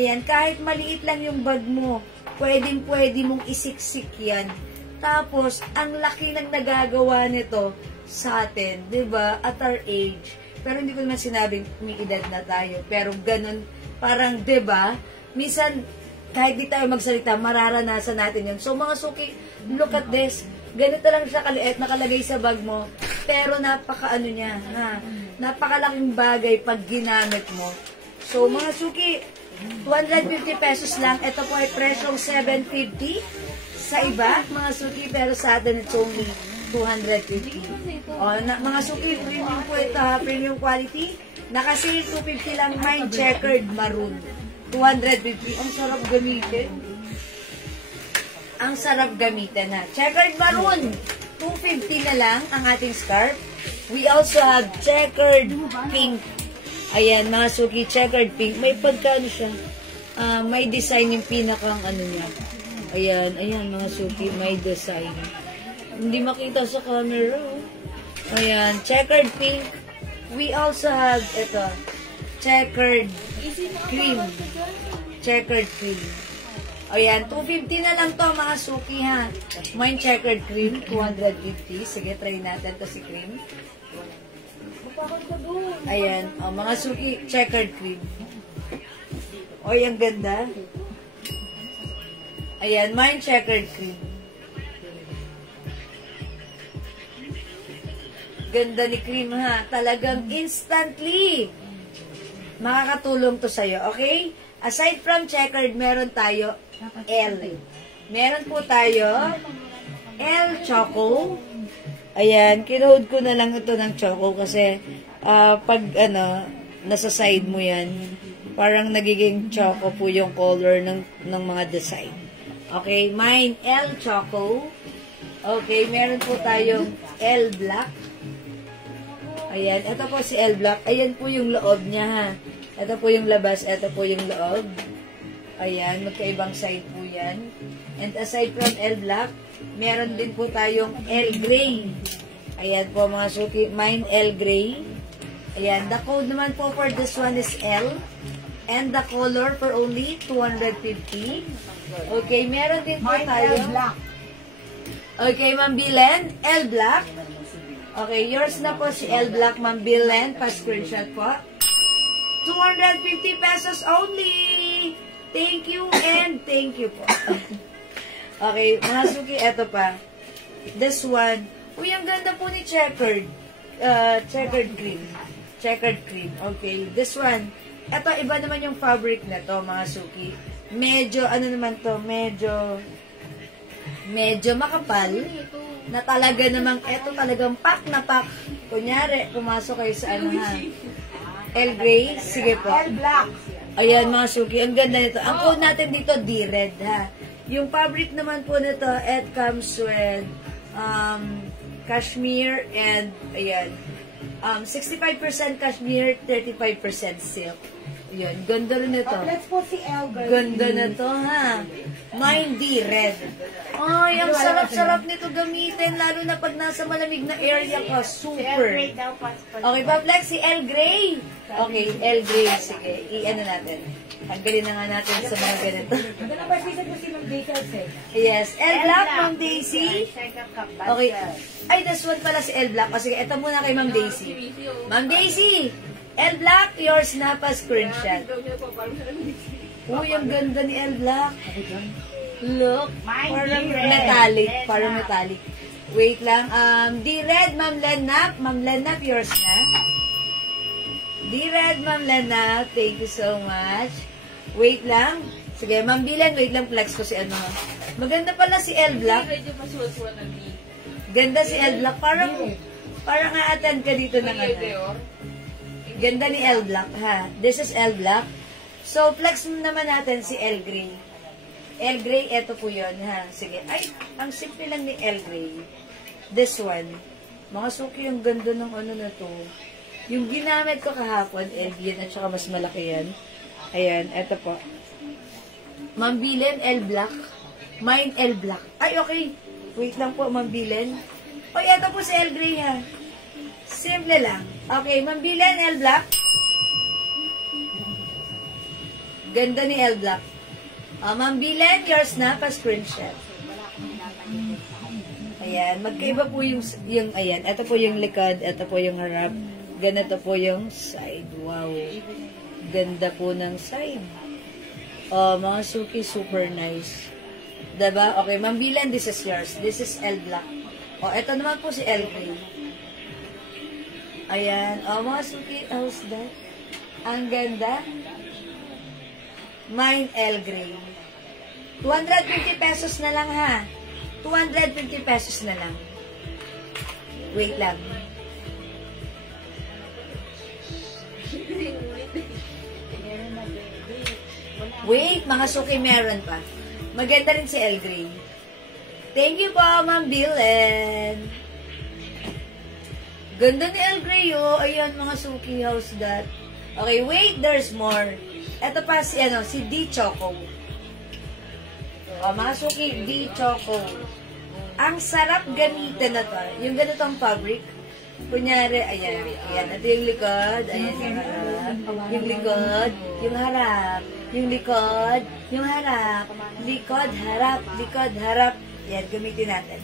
Ayan, kahit maliit lang yung bag mo, pwede mong isiksik yan. Tapos, ang laki ng nagagawa nito sa atin, 'di ba? At our age. Pero hindi ko naman sinabing may edad na tayo. Pero ganun, parang, 'di ba? Minsan, kahit di tayo magsalita, mararanasan natin yun. So, mga suki, look at this. Ganito lang siya kaliit, nakalagay sa bag mo. Pero napaka-ano niya, ha? Napakalaking bagay pag ginamit mo. So, mga suki, 250 pesos lang. Ito po ay presyong 750 sa iba, mga suki. Pero sa atin, it's only 250. Mga suki, premium po ito ha, premium quality. Naka-sale 250 lang, mine checkered maroon. 250. Ang sarap gamitin. Ang sarap gamitin ha. Checkered maroon, 250 na lang ang ating scarf. We also have checkered pink. Ayan, mga suki, checkered pink. May pagkano siya. May design yung pinakang ano niya. Ayan, ayan mga suki, may design. Hindi makita sa camera. Ayan, checkered pink. We also have, ito, checkered cream. Checkered cream. Ayan, 250 na lang to mga suki ha. May checkered cream, 250. Sige, try natin to si cream. Ayan, mga suki, checkered cream. Oy, ang ganda. Ayan, may checkered cream. Ganda ni cream ha. Talagang instantly makakatulong to sa'yo. Okay? Aside from checkered, meron tayo L. Meron po tayo L Choco. Ayan, kinood ko na lang ito ng Choco kasi pag nasa side mo yan, parang nagiging Choco po yung color ng mga design. Okay, mine L Choco. Okay, meron po tayong L Black. Ayan, ito po si L Black. Ayan po yung loob niya ha. Ito po yung labas, ito po yung loob. Ayan, magkaibang side po yan. And aside from L Black, meron din po tayong L Gray. Ayan po mga suki, mine L Gray. Ayan, the code naman po for this one is L. And the color for only 250. Okay, meron din po tayo. L Black. Okay, Ma'am Bilen, L Black. Okay, yours na po si L Black, Ma'am Bilen. Pa-screenshot po. 250 pesos only. Thank you and thank you po. Okay, mga suki, eto pa. This one. Uy, ang ganda po ni checkered. Checkered cream. Checkered cream. Okay, this one. Eto, iba naman yung fabric na to, mga suki. Medyo, ano naman to, medyo makapal. Na talaga namang, eto talagang pack na pack. Kunyari, pumasok kayo sa ano ha. L Gray, sige po. L Black. Ayan mga suki, ang ganda nito. Ang code natin dito, D-Red ha. Yung fabric naman po nito, it comes with cashmere and, ayan, 65% cashmere, 35% silk. Ayan, ganda rin ito. Let's po si L Girl. Ganda na to ha. Mine D-Red. Ay, ang sarap-sarap nito gamitin, lalo na pag nasa malamig na area ka. Super. Okay, pa-flex si L Gray. Okay, L Gray. Sige, i-ano natin. Tanggalin na nga natin sa mga ganito. Maganda pa season po si Ma'am Daisy. Yes, L Black, Ma'am Daisy. Okay. Ay, this one pala si L Black. O sige, ito muna kay Ma'am Daisy. Ma'am Daisy, L Black, yours na pa screenshot. Uy, ang ganda ni L Black. Look, parang metallic. Parang metallic. Wait lang. D-Red, Ma'am Lenap. Ma'am Lenap, yours na. D-Red, Ma'am Lenap. Thank you so much. Wait lang. Sige, Ma'am Bilen, wait lang. Flex ko si ano. Maganda pala si L Black. Ganda si L Black. Parang a-attend ka dito ng ano. Ganda ni L Black, ha. This is L Black. So, flex naman natin si L Gray. L Gray, eto po yun, ha. Sige. Ay, ang simple lang ni L Gray. This one. Mga suki, yung ganda ng ano na to. Yung ginamit ko kahapon, L yan, at saka mas malaki yan. Ayan, eto po. Ma'am Bilen, L Black. Mine, L Black. Ay, okay. Wait lang po, Ma'am Bilen. O, eto po si L Gray, ha. Simple lang. Okay, Ma'am Bilen, L Black. Ganda ni L Black. Ma'am Bilen, yours na, pa-screenshot. Ayan, magkaiba po yung, ayan, ito po yung likod, ito po yung harap, ganito po yung side. Wow. Ganda po ng side. Mga suki, super nice. Diba? Okay, Ma'am Bilen, this is yours. This is L Black. Ito naman po si L Gray. Ayan. Mga suki, how's that? Ang ganda. Mine L Gray. 250 pesos na lang ha. 250 pesos na lang. Wait lang. Wait, mga suki meron pa. Maganda rin si L Gray. Thank you po, Ma'am Bilen. Ganda ni El Grey, oh. Ayan, mga Suki, how's that? Okay, wait, there's more. Ito pa si, si D Choco. Mga Suki, D Choco. Ang sarap gamitin na to. Yung ganitong fabric. Kunyari, ayan. Ayan, ito yung likod. Ayan, yung harap. Yung likod. Yung harap. Yung likod. Yung harap. Likod, harap. Likod, harap. Ayan, gamitin natin.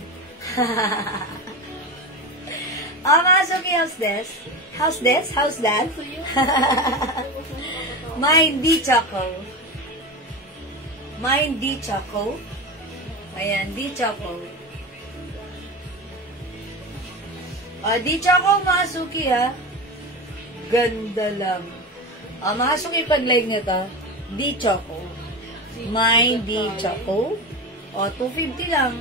Mga Suki, how's this? How's this? How's that? Mine D Choco. Mine D Choco. Ayan, D Choco. D Choco, mga Suki, ha? Ganda lang. Mga Suki, pag-like nito, D Choco. Mine D Choco. 250 lang.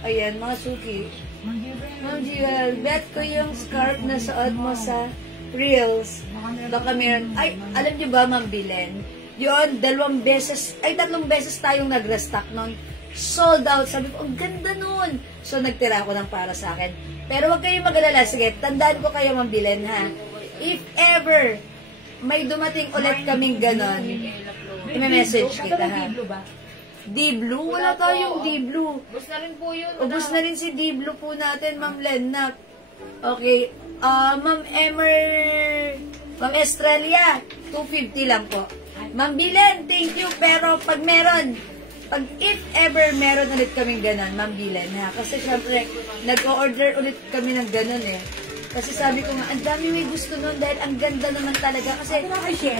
Ayan, mga Suki. Ma'am Jewel, bet ko yung scarf na suot mo sa Reels. Baka meron. Ay, alam niyo ba, Ma'am Bilen? Yun, 3 beses tayong nag-restock nun. Sold out. Sabi ko, ang ganda nun. So, nagtira ako ng para sa akin. Pero wag kayong mag-alala. Sige, tandaan ko kayo, Ma'am Bilen, ha? If ever may dumating ulit kaming ganon, i-message kita, ha? D-Blue? Wala tayong D-Blue. Ubus na rin po yun. Ubus na rin si D-Blue po natin, Ma'am Lenna. Okay. Ma'am Estrella, 250 lang po. Ma'am Bilen, thank you. Pero pag if ever meron ulit kaming ganon, Ma'am Bilen, ha? Kasi syempre, nag-order ulit kami ng ganon, eh. Kasi sabi ko nga, ang dami may gusto nun dahil ang ganda naman talaga. Kasi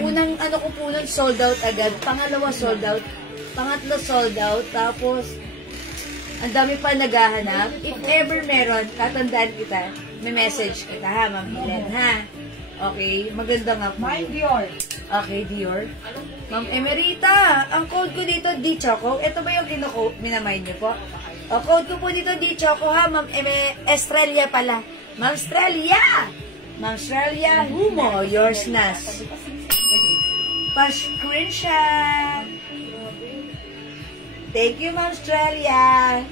unang ko po nun, sold out agad. Pangalawa, sold out. Pangatlo, sold out. Tapos, ang dami pa naghahanap. If ever meron, tatandaan kita, may message kita, ha, Ma'am Helen, ha? Okay, maganda nga po. My Dior. Okay, Dior. Ma'am Emerita, ang code ko dito, D Choco. Ito ba yung minamind niyo po? O, code ko po dito, D Choco, ha, Ma'am Estrella pala. Ma'am Estrella! Ma'am Estrella, humo, yours nas. Pa-screenshot. Thank you, Ma'am Estrella.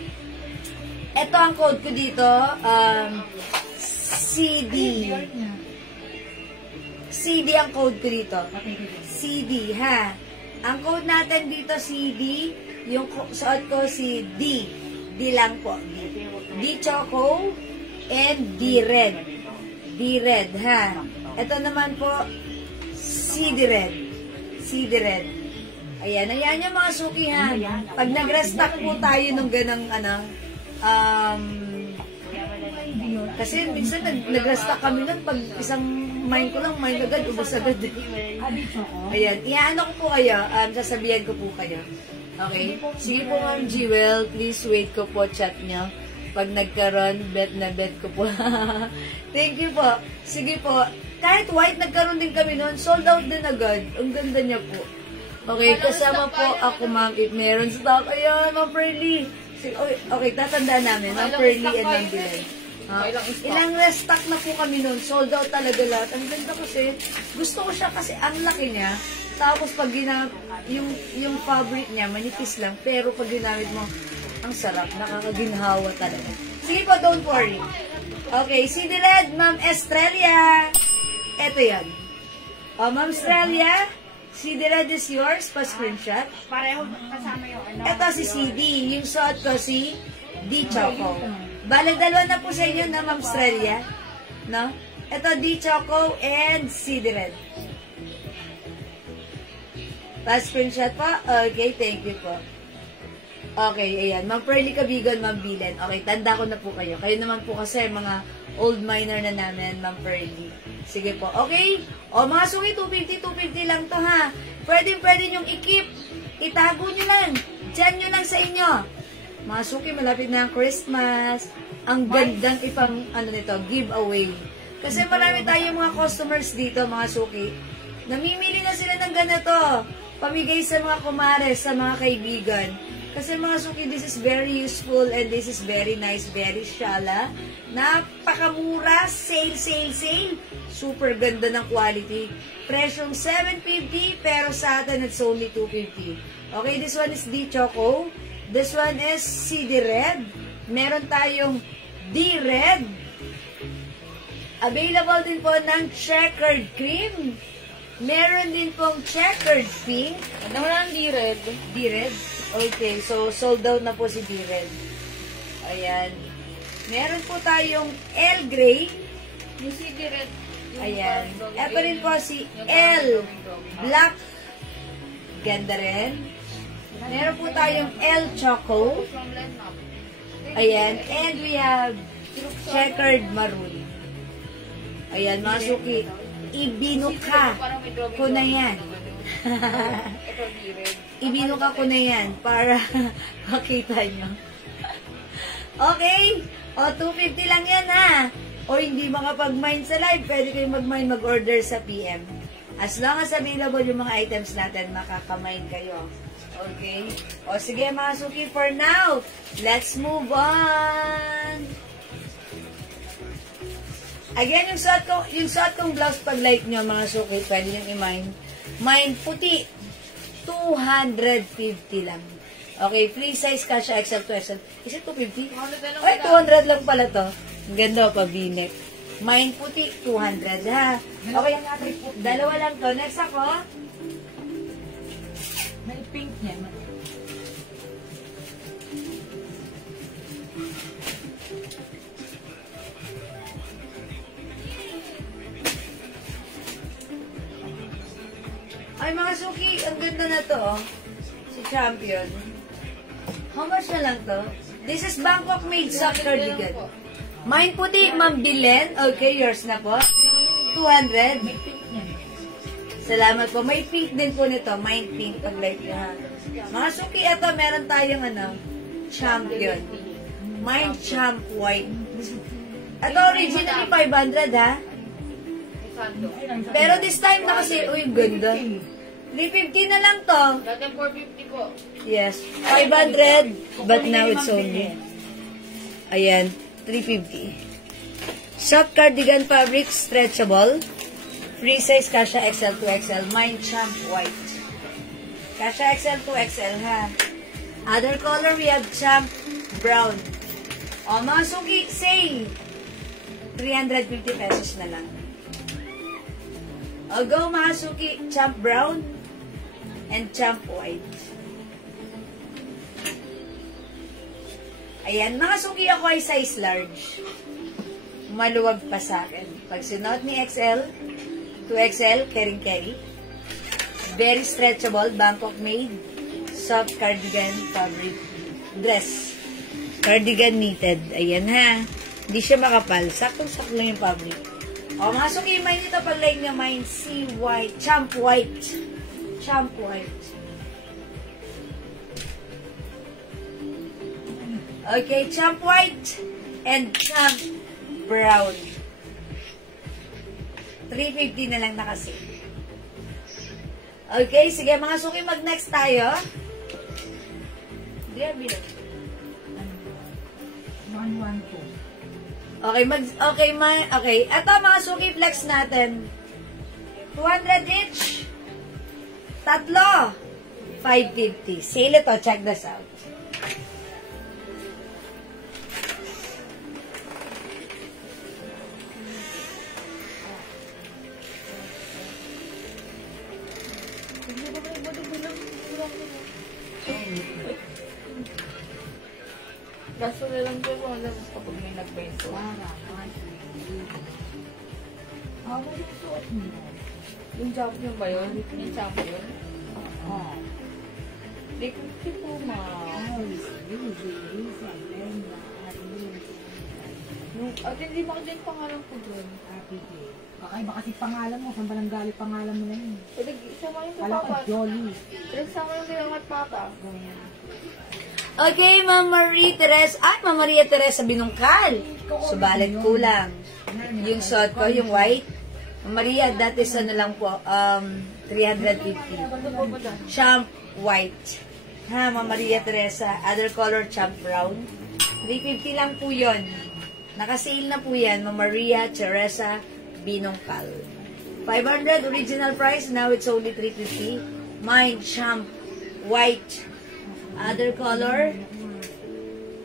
Ito ang code ko dito, CD. CD ang code ko dito. CD, ha? Ang code natin dito, CD. Yung suot ko si D. D lang po. D Choco and D Red. D Red, ha? Ito naman po, CD Red. CD Red. Ayan yung mga Suki, ha? Pag nag-restock po tayo nung ganang, kasi minsan nag-restock kami nun, pag isang mine ko lang, mine agad, ubos agad. Ayan, iaano ko po kayo, sasabihan ko po kayo. Okay? Sige po, Ma'am Jewel, please wait ko po chat nyo. Pag nagkaroon, bet na bet ko po. Thank you po. Sige po, kahit white nagkaroon din kami nun, sold out din agad. Ang ganda niya po. Okay, kasama po ako, Ma'am, if meron stock. Ayan, Ma'am Pearly. Okay, tatandaan namin, Ma'am Pearly and Ma'am Bilen. Ilang restock na po kami nun. Sold out talaga lahat. Ang ganda kasi, gusto ko siya kasi ang laki niya. Tapos pag yung fabric niya, manipis lang. Pero pag ginamit mo, ang sarap. Nakakaginhawa talaga. Sige po, don't worry. Okay, CD Red, Ma'am Estrella. Ito yan. Ma'am Estrella, CD Red is yours. Pa-screenshot. Pareho kasama yung Ito si CD. Yung suot ko si D Choco. Bale, dalawa na po sa inyo na Ma'am Estrella. No? Ito D Choco and CD Red. Pa-screenshot po? Okay, thank you po. Okay, ayan. Ma'am Pearly Kabigon, Ma'am Bilen. Okay, tanda ko na po kayo. Kayo naman po kasi mga old miner na namin, Ma'am Pearly. Sige po. Okay? O, mga Suki, 250 lang to, ha? Pwede nyong i-keep. Itago nyo lang. Diyan nyo lang sa inyo. Mga Suki, malapit na ang Christmas. Ang gandang ipang, nito, giveaway. Kasi marami tayong mga customers dito, mga Suki. Namimili na sila ng ganito. Pamigay sa mga kumares, sa mga kaibigan. Kasi mga Suki, this is very useful and this is very nice, very shala. Napakamura, sale. Super ganda ng quality. Presyong 750 pero sa atin it's only 250. Okay, this one is D Choco. This one is CD Red. Meron tayong D Red. Available din po ng checkered cream. Meron din pong checkered pink. Ano na ang D-Red? D-Red. Okay, so sold out na po si D-Red. Ayan. Meron po tayong L Grey. Yung si D-Red. Ayan. Ito rin po si L Black. Ganda rin. Meron po tayong L Choco. Ayan. And we have checkered maroon. Ayan, mga suki. Ibinuka ko na yan. Ito D-Red. Ibinuka ko na yan para makita nyo. Okay. O, 250 lang yan ha. O hindi makapag-mine sa live, pwede kayo mag-mine, mag-order sa PM. As long as available yung mga items natin, makaka-mine kayo. Okay? O sige mga suki, for now, let's move on. Again, yung suot kong blouse pag like nyo, mga suki, pwede nyo i-mine. Mine puti, 250 lang. Okay, free size kasha XL to XL. Is it 250? Ay, 200 lang pala to. Ang ganda pa, V-neck. Mine puti, 200 ha. Okay, dalawa lang to. Next ako. May pink niya. Ay, mga suki, ang ganda na to, oh. Si Champion. How much na lang to? This is Bangkok made soft cardigan. Mine puti, Ma'am Bilen. Okay, yours na po. 200. May pink niya. Salamat po. May pink din po nito. Mine pink, pag like nyo, ha. Mga suki, ito, meron tayong, Champion. Mine Champ White. Ito, originally 500, ha. Pero this time na kasi, uy, ganda. 350 na lang to. Dati 450 po. Yes. 500, but now it's only. Ayan, 350. Soft cardigan fabric, stretchable. Free size, kasha XL to XL. Mine Champ White. Kasha XL to XL, ha. Other color, we have Champ Brown. O, mga suki, sale. 350 pesos na lang. O, go, mga suki, Champ Brown and Champ White. Ayan, mga suki, ako ay size large. Maluwag pa sa akin. Pag sinuot ni XL, 2XL, carry. Very stretchable, Bangkok made, soft cardigan fabric dress. Cardigan knitted. Ayan ha. Hindi siya makapal. Saktong-sakto lang yung fabric. O, mga suki, mine ito pag like nyo, mine si White, Champ White. Champ White. Okay, Champ White and Champ Brown. 350 na lang na kasi. Okay, sige mga suki, mag-next tayo. Diyan, bilang. 112. Okay, eto mga suki, flex natin. 200 each. Tatlo. 550. Sale ito, check this out. Gasto na lang po kung alam kapag may nagbento. Ano yung suot mo? Yung champion ba yun? Yung champion? Oo. Hindi ko po At hindi ba din pangalan ko doon? Kakaiba kasi pangalan mo. Saan ba nang galing pangalan mo na yun? Isama yung Kala ko kapapat. Jolly. Nagsama yung bilangat pata. Okay, Ma'am Maria Teresa. Ma'am Maria Teresa Binungkal. Subalit kulang. Yung suot ko, yung white. Ma'am Maria, that is ano lang po, 350. Champ White. Ha, Ma'am Maria Teresa. Other color, Champ Brown. 350 lang po yun. Nakasale na po yan, Ma'am Maria Teresa Binungkal. 500 original price, now it's only 350. Mine, Champ White. Other color,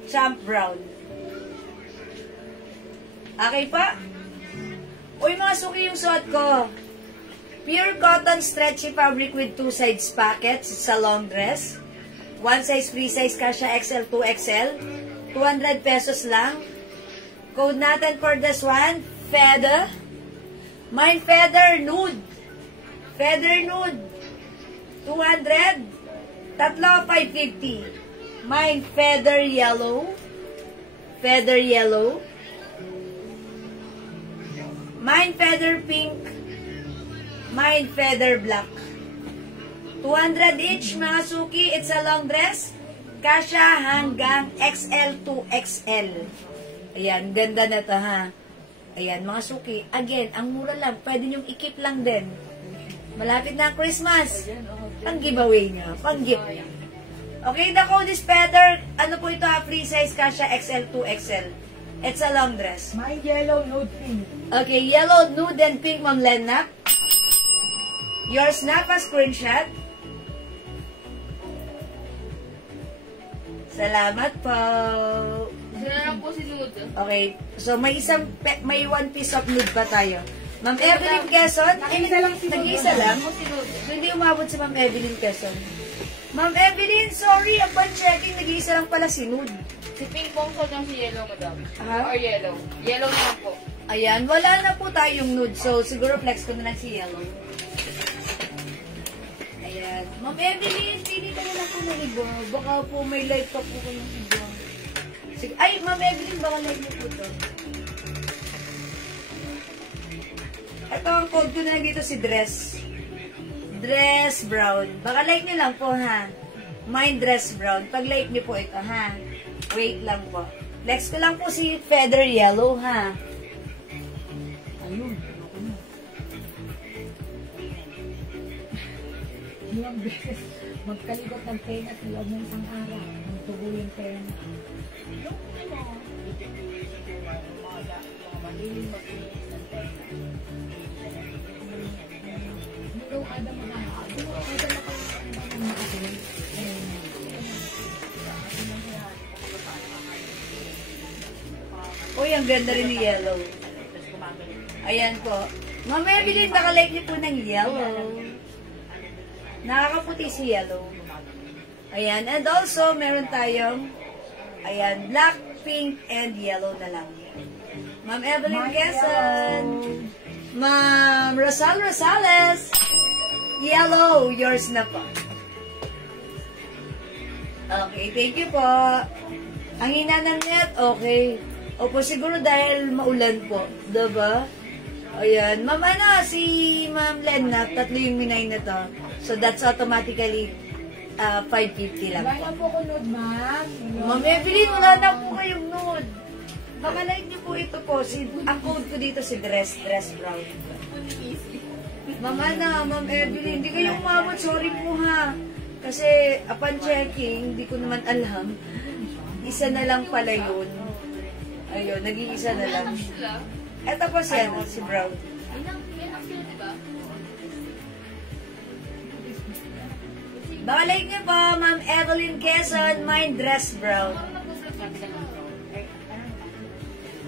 Champ Brown. Okay pa? Uy, mga suki yung suot ko. Pure cotton stretchy fabric with 2 sides pockets. It's a long dress. 1 size, free size, kasha XL, 2XL. 200 pesos lang. Code natin for this one, feather. Mine feather nude. Feather nude. 200. Tatlo, 550. Mine feather yellow. Feather yellow. Mine feather pink. Mine feather black. 200 each, mga suki. It's a long dress. Kasha hanggang XL to XL. Ayan, ganda na to, ha. Ayan, mga suki. Again, ang mura lang. Pwede nyong i-keep lang din. Malapit na ang Christmas. Pang giveaway nyo. Pang gift. Okay, the code is feather. Ano po ito, ha? Free size, kasha XL to XL. It's a long dress. My yellow nude pink. Okay, yellow, nude, and pink, Ma'am Lena. Your snap a screenshot. Salamat po. Isa na lang po si Nude. Okay, so may one piece of nude pa tayo. Ma'am Evelyn Quezon, nag-iisa lang. So, hindi umabot si Ma'am Evelyn Quezon. Ma'am Evelyn, sorry, upon checking, nag-iisa lang pala si nude. Si Pink Pong ko lang si Yellow, madam. Aha. Or Yellow. Yellow na lang po. Ayan, wala na po tayong nude. So, siguro flex ko na lang si yellow. Ayan. Ma'am Evelyn, pili ka na lang po ng iba. Baka po may light pa po kayong iba. Sige. Ay, Ma'am Evelyn, baka light niyo po ito. Ito ang code ko na lang dito si dress. Dress brown. Baka like niyo lang po, ha? Mine dress brown. Pag like niyo po ito, ha? Wait lang po. Flex ko lang po si feather yellow, ha? Ayun. Ilang beses magkaligot ng pena sa loob ng isang araw. Magtubo yung pena. Yung mga maliling mag-inis ng pena. Nung ada mga Uy, ang ganda rin ni yellow. Ayan po. Ma'am Evelyn, nakalike niyo po ng yellow. Nakakaputi si yellow. Ayan. And also, meron tayong, ayan, black, pink, and yellow na lang. Ma'am Evelyn Quezon. Ma'am Rosal Rosales. Yellow, yours na po. Okay, thank you po. Ang hina ng net, okay. Opo, siguro dahil maulan po. Diba? Ayan. Ma'am, ano, si Ma'am Lena, tatlo yung minay na to. So, that's automatically 550 lang po. wala po ko nude, ma'am. Ma'am Evelyn, wala na po kayong nude. Baka like niyo po ito po. Ang code ko dito si dress brown. Ma'am, ano, Ma'am Evelyn, hindi kayo umabot. Sorry po, ha. Kasi, upon checking, hindi ko naman alam. Isa na lang pala yun. Ayun, nag-iisa na lang. Ito po siya, si Brown. Baka like niyo po, Ma'am Evelyn Quezon, mine dress brown.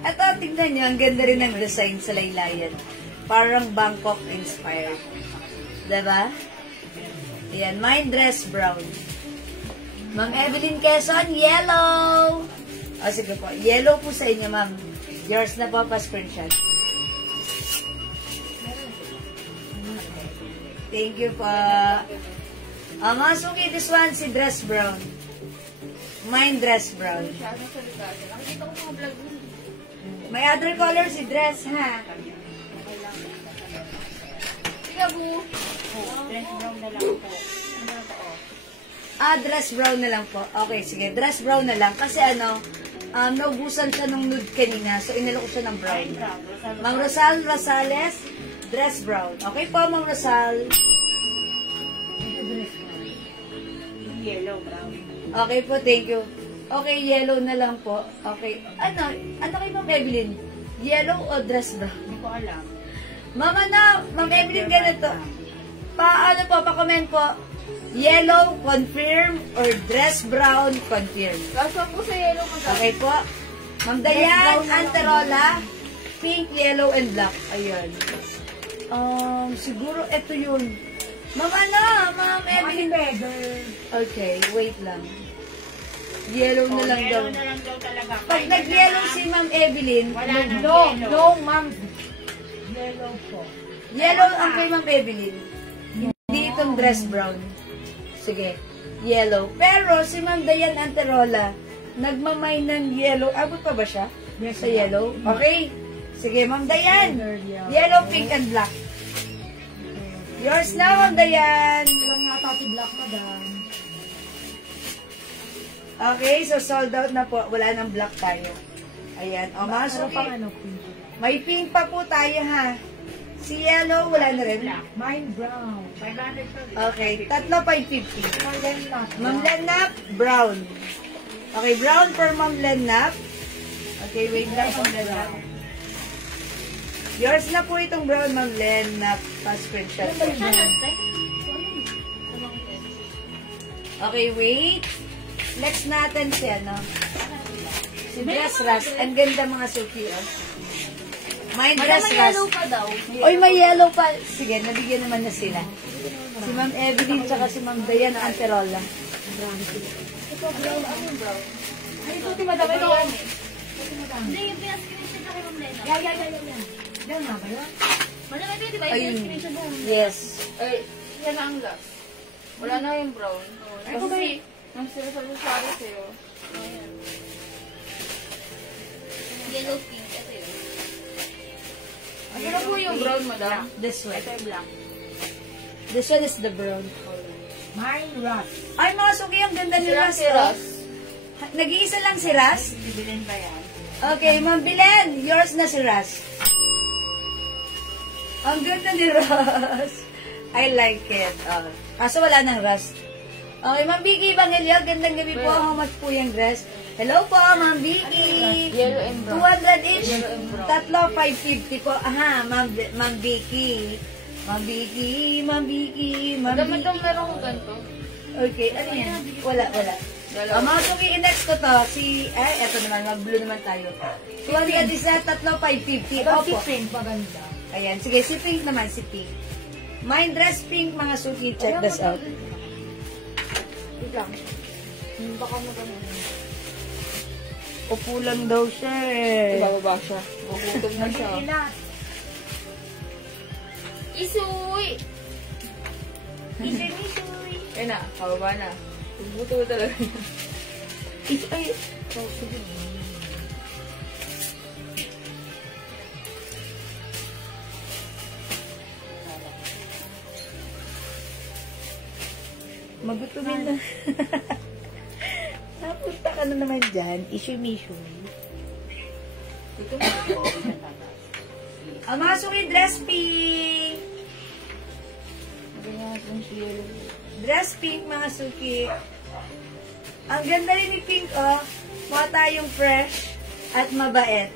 Ito, tingnan niyo, ang ganda rin ng design sa laylayan. Parang Bangkok inspired. Diba? Ayan, mine dress brown. Ma'am Evelyn Quezon, yellow! O, sige po. Yellow po sa inyo, ma'am. Yours na po, pa-screenshot. Thank you po. Mga suki, this one, si dress brown. Mine dress brown. Nakikita ko mga vlog mo. May other color si dress, ha? Sige, bu. Dress brown na lang po. Dress brown na lang po. Okay, sige. Dress brown na lang. Kasi ano, naubusan siya ng nude kanina. So, inalo ko siya ng brown. Ma'am Rosal Rosales, dress brown. Okay po, Ma'am Rosal. Yellow, brown. Okay po, thank you. Okay, yellow na lang po. Okay. Ano kay Ma'am Evelyn? Yellow o dress brown? Hindi ko alam. Ma'am Evelyn, ganito. Pa-comment po. Yellow, confirm, or dress brown, confirm. Kasang po sa Yellow, madam. Okay po. Ma'am Dayan Anterola, pink, yellow, and black. Ayan. Siguro ito yun. Ma'am, Ma'am Evelyn. Okay, wait lang. Yellow na lang daw. Yellow na lang daw talaga. Pag nag-yellow si Ma'am Evelyn, Wala nang No, yellow. no, ma'am. Yellow po. yellow ang kay Ma'am Evelyn. Hindi itong dress brown. Sige, yellow. Pero si Ma'am Dayan Anterola, nagmamay ng yellow. Abot pa ba siya? Yes, Sa yellow? Okay. Sige, Ma'am Dayan. Yellow, pink, and black. Yours na, Ma'am Dayan. Lang yata si Black, madam. Okay, so sold out na po. Wala nang black tayo. Ayan. O, mga Ano suki. pang ano, pink? May pink pa po tayo, ha. Si yellow, wala na rin. Mine brown. 500 to. Okay, tatlo 550. Mine not. Ma'am Lenap, brown. Okay, brown for Ma'am Lenap. Okay, wait lang, Ma'am Lenap. Yours na po itong brown, Ma'am Lenap. Pa-screenshot. Okay, wait. Next natin si ano. Si Dress Ras. Ang ganda mga suki, oh. May Dress Ras. pa daw. Oy, may yellow pa. Sige, nabigyan naman na sila. Si Ma'am Evelyn tsaka si Ma'am Dayan Anterola. Ito, brown. Ano yung brown? Ay, ito, ti madam. Ito. Hindi, yung pinag-screenshot na kay Ma'am Lena. Yan. Yan nga ba yun? Madam, ito yung diba? Yung Ayun. pinag-screenshot mo. Yes. Ay, yan na ang last. Wala na yung brown. Ay, kung may... Nang sinasabi sa'yo. Ayan. Yellow pink. Ito yun. Ano na po yung brown, madam? This one. Ito yung black. This one is the brown. Mine Ras. Ay, mga suki, ang ganda ni Ras. Si Ras. Nag-iisa lang si Ras? Bibilin ba yan? Okay, Ma'am Bilen, yours na si Ras. Ang ganda ni Ras. I like it. Kaso wala nang Ras. Okay, Ma'am Vicky Evangelio, gandang gabi po. How much po yung dress? Hello po, Ma'am Vicky. Yellow and brown. 200 each. Yellow and brown. Tatlo, 550 po. Aha, Ma'am Vicky. Ma'am Vicky, Ma'am Vicky, Ma'am Madam, Vicky. meron ko ganito. Okay, ano yan? Wala. Mga suki, index ko to. Eto naman, mag-blue naman tayo. 200 isa, tatlo, 550. Ito si Opo. pink, maganda. Ayan, sige, si pink naman, si pink. Mine dress pink, mga suki, check this out. Wait lang. Baka maganda. Upo lang daw siya eh. Bababa siya. Magutom na siya. Isuy! Isuy! Ayun na, kababa na. Buto talaga. Ay, magutumin na. Napunta ka na naman dyan. Issue-issue. Ang mga suki, dress pink. Dress pink, mga suki. Ang ganda rin ni pink, oh. Mukha tayong fresh at mabait.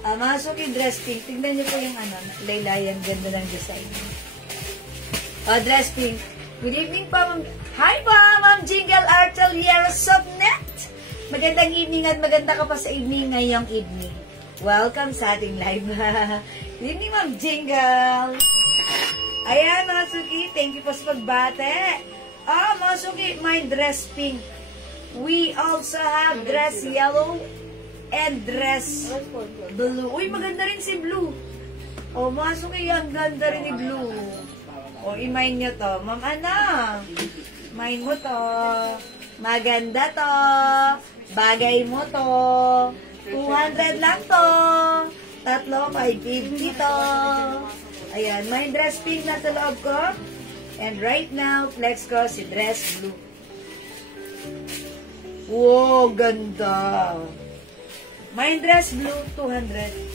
Mga suki, dress pink. Tignan niyo po yung ano, laylayan. Ganda ng design. Dress pink. Good evening po, Ma'am. Hi po, Ma'am Jingle Arteliero Subnet. Magandang evening at maganda ka pa sa evening ngayong evening. Welcome sa ating live. Good evening, Ma'am Jingle. Ayan, mga suki. Thank you po sa pagbate. Mga suki, my dress pink. We also have dress yellow and dress blue. Uy, maganda rin si blue. Mga suki, ang ganda rin ni blue. I-mine nyo to. Ma'am, mine mo to. Maganda to. Bagay mo to. 200 lang to. Tatlo, 550 to. Ayan, may dress pink na sa loob ko. And right now, flex ko si dress blue. Wow, ganda. May dress blue, 200.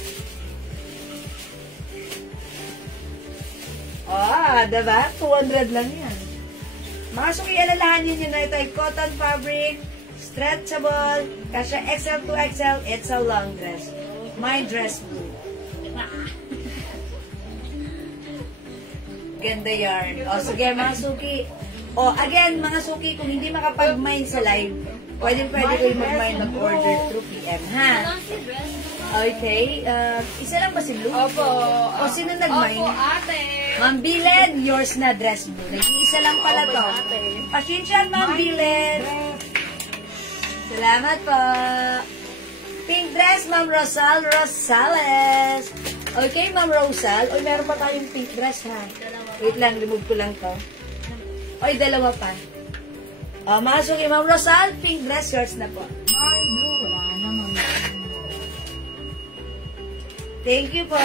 Diba? 200 lang yan. Mga suki, alalahanin nyo na ito ay cotton fabric, stretchable, kasya XL to XL, it's a long dress. My dress blue. Ganda yarn. Sige, mga suki. Again, mga suki, kung hindi makapag-mine sa live, pwede kayo mag-mine mag-order through PM, ha? Okay. Isa lang ba si Blue? Opo. O sino nag-mine? Opo, ate. Ma'am Bilen, yours na dress blue. Nag-iisa lang pala to. Pasensya, Ma'am Bilen. Salamat po. Pink dress, Ma'am Rosales. Okay, Ma'am Rosal. Uy, meron pa tayong pink dress, ha? Wait lang, remove ko lang to. Uy, dalawa pa. Masok kay Ma'am Rosal. Pink dress, yours na po. Ay, blue. Wala naman. Thank you po.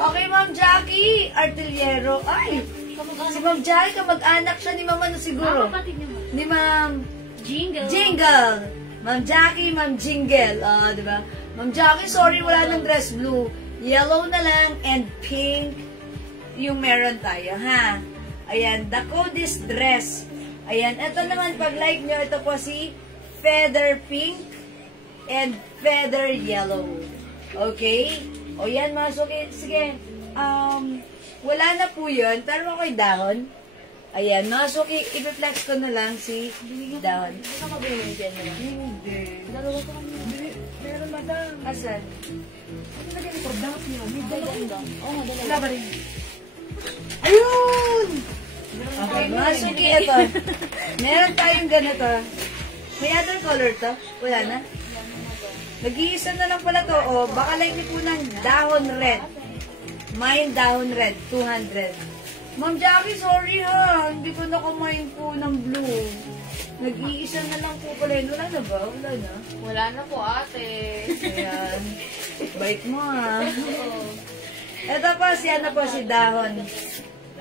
Okay, Ma'am Jackie. Artillero. Ay, si Ma'am Jackie, kamag-anak siya ni Ma'am ano siguro? Kapatid niyo ba? Ni Ma'am Jingle. Jingle. Ma'am Jackie, Ma'am Jingle. Di ba? Ma'am Jackie, sorry, wala ng dress blue. Yellow na lang and pink yung meron tayo, ha? Ayan, the code is dress. Ayan, ito naman, pag like nyo, ito po si feather pink and feather yellow. Okay? O yan, masukin. Sige. Wala na po yun. Pero ako'y dahon. Ayan, masukin. I-reflex ko na lang si dahon. Hindi ka mabili dyan na. Hindi. Dalawa ko kami. Meron, madam. Asan? Ano na ganito? Dapat niyo. May dalawa. Oo, dalawa. Wala ba rin? Ayun! Okay, masuki ito. Meron tayong ganito. May other color to? Wala na? Nag-iisa na lang pala to. O, baka like ni po ng dahon red. Mine dahon red, 200. Ma'am Jackie, sorry ha. Hindi ko nakamine po ng blue. Nag-iisa na lang po pala. Wala na ba? Wala na. Wala na po, ate. Ayan. Bait mo ha. Oo. Ito po, si ano po, si dahon.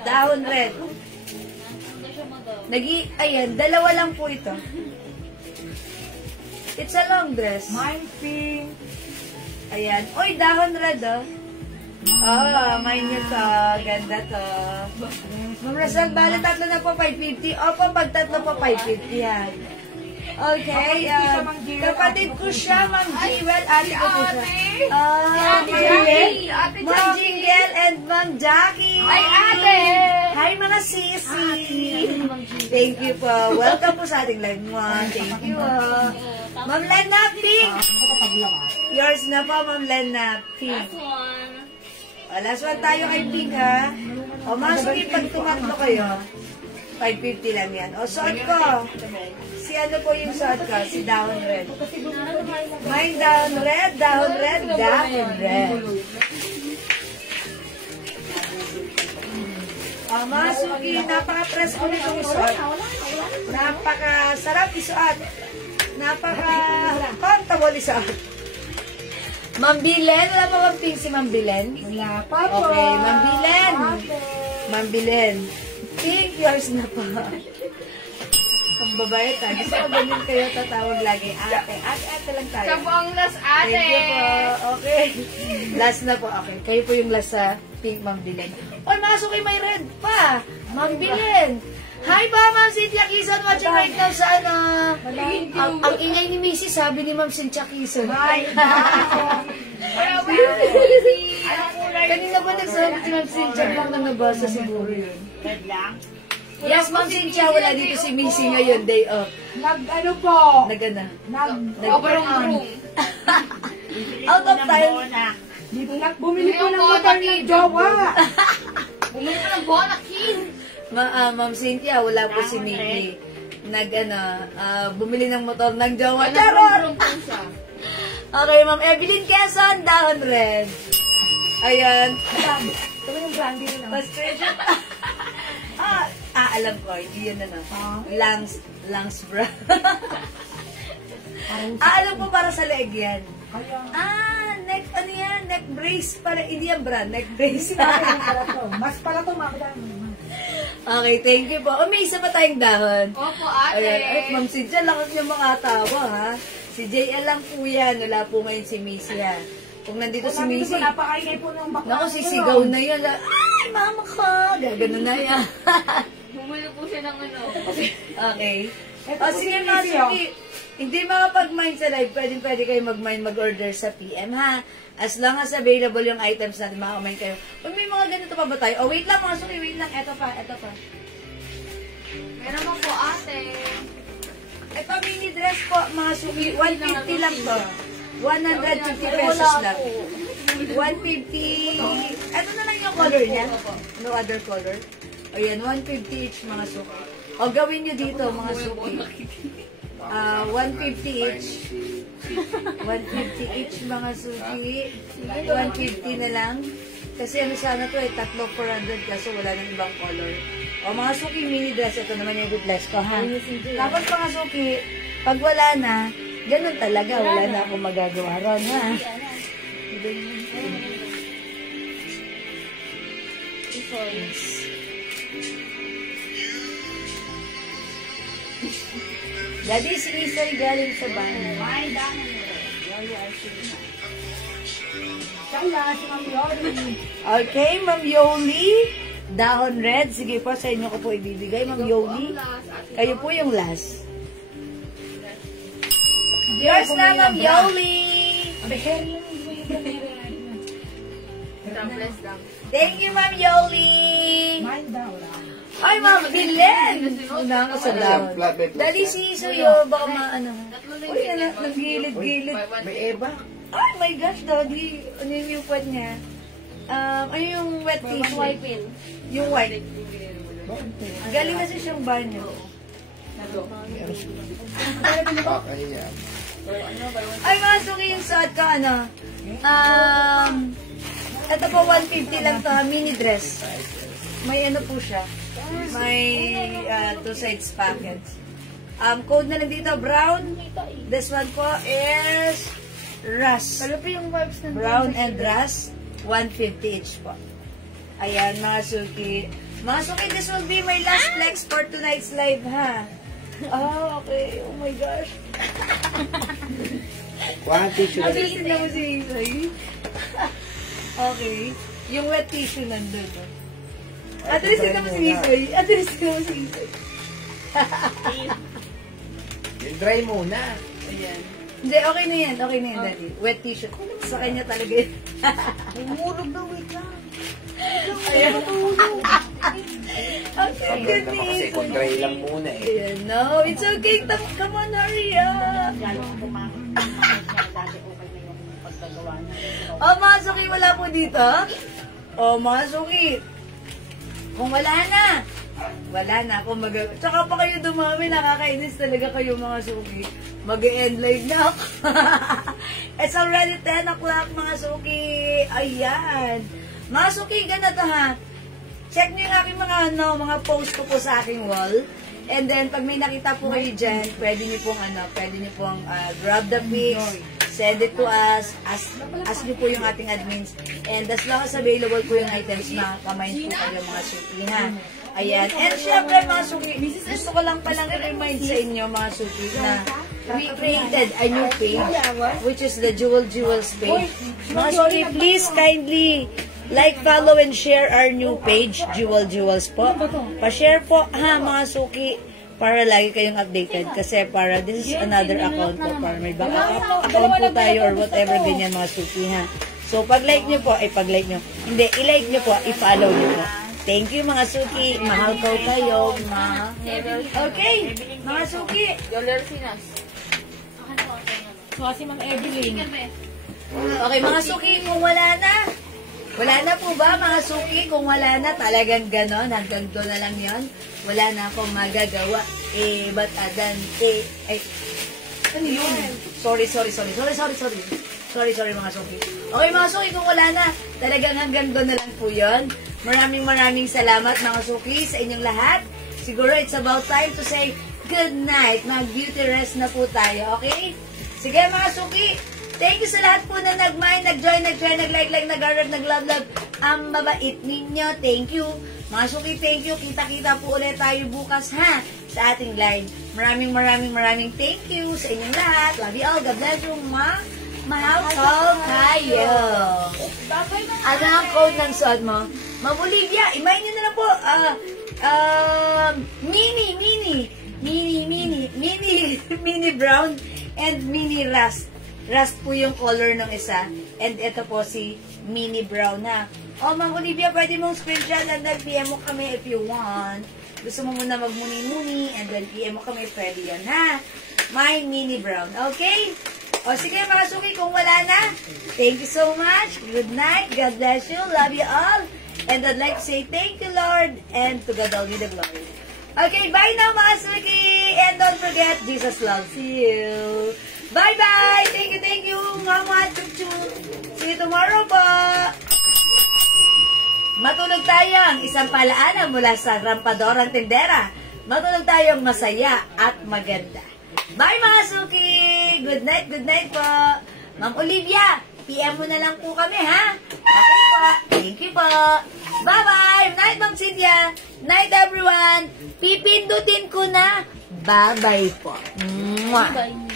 Dahon red. Hindi siya magaw. Ayan, dalawa lang po ito. It's a long dress. Mine pink. Ayan. Uy, dahon red, oh. Mine nyo to. Ganda to. Ma'am Rosal, bali tatlo na po, 550. Opo, pag tatlo po, 550 yan. Okay. Kapatid ko siya, Ma'am Jewel. Ate ko po siya. Ma'am Jingle and Ma'am Jackie. Ay, ate! Hi, mga sisi. Thank you po. Welcome po sa ating live mo. Thank you. Ma'am Lena, pink. Yours na po, Ma'am Lena, pink. Last one. Last one tayo kay pink, ha? Masukin pag tumakbo kayo. 550 lang yan. Suot ko. Si ano po yung suot ko? Si dahon red. Mine dahon red, dahon red, dahon red. Masuki, napaka-press ko nitong isuot. Napaka-sarap isuot. Napaka-comfortable isuot. Ma'am Bilen, wala pa bang pink si Ma'am Bilen? Wala pa po. Okay, Ma'am Bilen. Ma'am Bilen. Pink, yours na pa. Ang babae ta. Gusto ko ganyan kayo tatawag lagi. Ate. Ate lang tayo. Siya po ang last, ate. Thank you po. Okay. Last na po. Okay. Kayo po yung last sa pink, Ma'am Bilen. Oy, masok kay may red pa. Ma'am Bilen. Hi ba, Ma'am Cynthia Quezon? Watching right now sa ano? Ang ingay ni Missy, sabi ni Ma'am Cynthia Quezon. Hi. Kanina ba nagsabi si Ma'am Cynthia lang na nabasa siguro yun? Yes, Ma'am Cynthia, wala dito si Missy ngayon, day off. Nag-ano po? Nagana. Overroom. Out of time. Dito lang, bumili ko ng motor ng jowa. Bumili pa ng Bonakin. Ma'am Cynthia, wala po si Nikki. Bumili ng motor ng jowa. Charot! Okay, Ma'am Evelyn Quezon, dahon red. Ayan. Ito yung brandy rin naman. Frustration. Alam ko, hindi yan Langs bra. Alam po para sa leg yan. Neck, ano yan? Neck brace. Hindi yan bra, neck brace. Mas pala ito, makadami. Okay, thank you po. May isa pa tayong dahon. Opo, ate. Ayan. Ay, Ma'am Cynthia, lakas niya makatawa, ha? Si JL lang po yan. Wala po ngayon si Missy, ha? Kung nandito si Missy, Napakaingay po ng bakla. naku, sisigaw na yan. Ay, mama ka! Gano'n na yan. Bumili po siya ng ano. Okay. Ito po Sige, si Ma'am Missy, oh. Suki. Hindi makapag-mine sa live, pwede kayo mag-order sa PM, ha? As long as available yung items natin, makakamin kayo. Kung may mga ganito pa ba tayo? Wait lang, mga Suki, wait lang. Eto pa. Meron mo po, ate. Ito, mini dress po, mga Suki. 150 lang to. 150 pesos lang. 150. Ano na lang yung color niya? No other color? Ayan, 150 each mga suki. O gawin nyo dito mga suki. 150 each. 150 each mga suki. 150 na lang. Kasi ano sana to eh, tatlo 400 kaso wala nang ibang color. O mga suki, mini dress. Ito naman yung replace ko ha. Tapos mga suki, pag wala na, ganun talaga. Wala na akong magagawa ron ha. Daddy, si Isay galing sa banyo. May dahon nila. Kaya, si Ma'am Yoli. Okay, Ma'am Yoli. Dahon red. Sige po, sa inyo ko po ibibigay, Ma'am Yoli. Kayo po yung last. Yours na, Ma'am Yoli. Thank you, Ma'am Yoli. May daw lang. Ay, Ma'am Bilen! Una ako sa dahon. Dali si Suyo, baka maano. Uy, nag-gilid-gilid. May Eva. Oh my gosh, Doggy. Ano yung pad niya? Ano yung wet tissue? Yung white. Galing kasi siyang banyo. Kaya. Ay, mga suki yung suot ko, ano? Ito po, 150 lang to, mini dress. May ano po siya. May two sides pockets. Code na lang dito, brown. This one po is rust. Brown and rust. 150 each po. Ayan, mga suki. Mga suki, this will be my last flex for tonight's live, ha? Oh, okay. Oh my gosh. One tissue. Alisin na mo si Isay. Okay. Yung wet tissue nandun. Atrisin na mo si Isay. Atrisin na mo si Isay. Yung dry muna. Ayan. Hindi, okay na yan. Okay na yan, Daddy. Wet tissue. Sa kanya talaga yun. Umurog na, wait lang. Ayan. Okay, good Kasi ni kung dry lang muna eh. Ayan, no. It's okay. Come on, hurry up. Oh, mga suki, wala po dito? Oh, mga suki. Kung wala na akong magagawa. Tsaka pa kayo dumami, nakakainis talaga kayo mga suki. Mag-e-end live na ako. It's already 10 o'clock mga suki. Ayan. Mga suki, ganito ha. Check nyo yung aking mga post ko po sa aking wall. And then, pag may nakita po kayo dyan, pwede nyo pong grab the pics, send it to us, ask nyo po yung ating admins. And as long as available po yung items na kamain po kayo mga suki ha. Ayan. And syempre mga suki, gusto ko lang palang i-remind sa inyo mga suki na we created a new page, which is the Jewels page. Mga suki, please kindly like, follow, and share our new page, Jewels po. Pa-share po ha mga suki para lagi kayong updated. Kasi para this is another account po. Para may backup account po tayo or whatever ganyan mga suki ha. So pag-like nyo po, pag-like nyo. Hindi, i-like nyo po, i-follow nyo po. Thank you mga suki. Mahal ko kayo. Okay, mga suki. Yolersinas. So, si Ma'am Evelyn. Okay, mga suki, kung wala na po ba mga suki? Kung wala na, talagang ganon, hanggang doon na lang yon. Wala na akong magagawa. But ano yun? Sorry mga suki. Okay mga suki, kung wala na, talagang hanggang doon na lang po yon. Maraming salamat mga suki sa inyong lahat. Siguro it's about time to say good night. Mag-beauty rest na po tayo, okay? Sige mga suki, thank you sa lahat po na nag-mind, nag-join, nag-like, nag-heart, nag-love. Ang mabait ninyo. Thank you. Mga suki, thank you. Kita-kita po ulit tayo bukas ha sa ating live. Maraming thank you sa inyong lahat. Love you all. God bless you. Mahal ko kayo. Ano ang code ng suot mo? Mamulivia. Imayin nyo na lang po. Mini brown and mini rust. Rust po yung color ng isa. And ito po si mini brown ha. O, Ma'am Olivia, pwede mong screenshot and then PM mo kami if you want. Gusto mo muna magmuni-muni and then PM mo kami, pwede yan ha. My mini brown. Okay? O sige mga suki, kung wala na, thank you so much. Good night. God bless you. Love you all. And I'd like to say thank you, Lord. And to God all be the glory. Okay, bye now mga suki. And don't forget, Jesus loves you. Bye-bye. Thank you. Mama, chuchu. See you tomorrow po. Matulog tayong isang palaana mula sa Rampadorang Tindera. Matulog tayong masaya at maganda. Bye mga suki! Good night po. Ma'am Olivia, PM mo na lang po kami ha? Okay po. Thank you po. Bye-bye! Night Ma'am Cynthia. Night everyone. Pipindutin ko na. Bye-bye po. Mwah. Bye.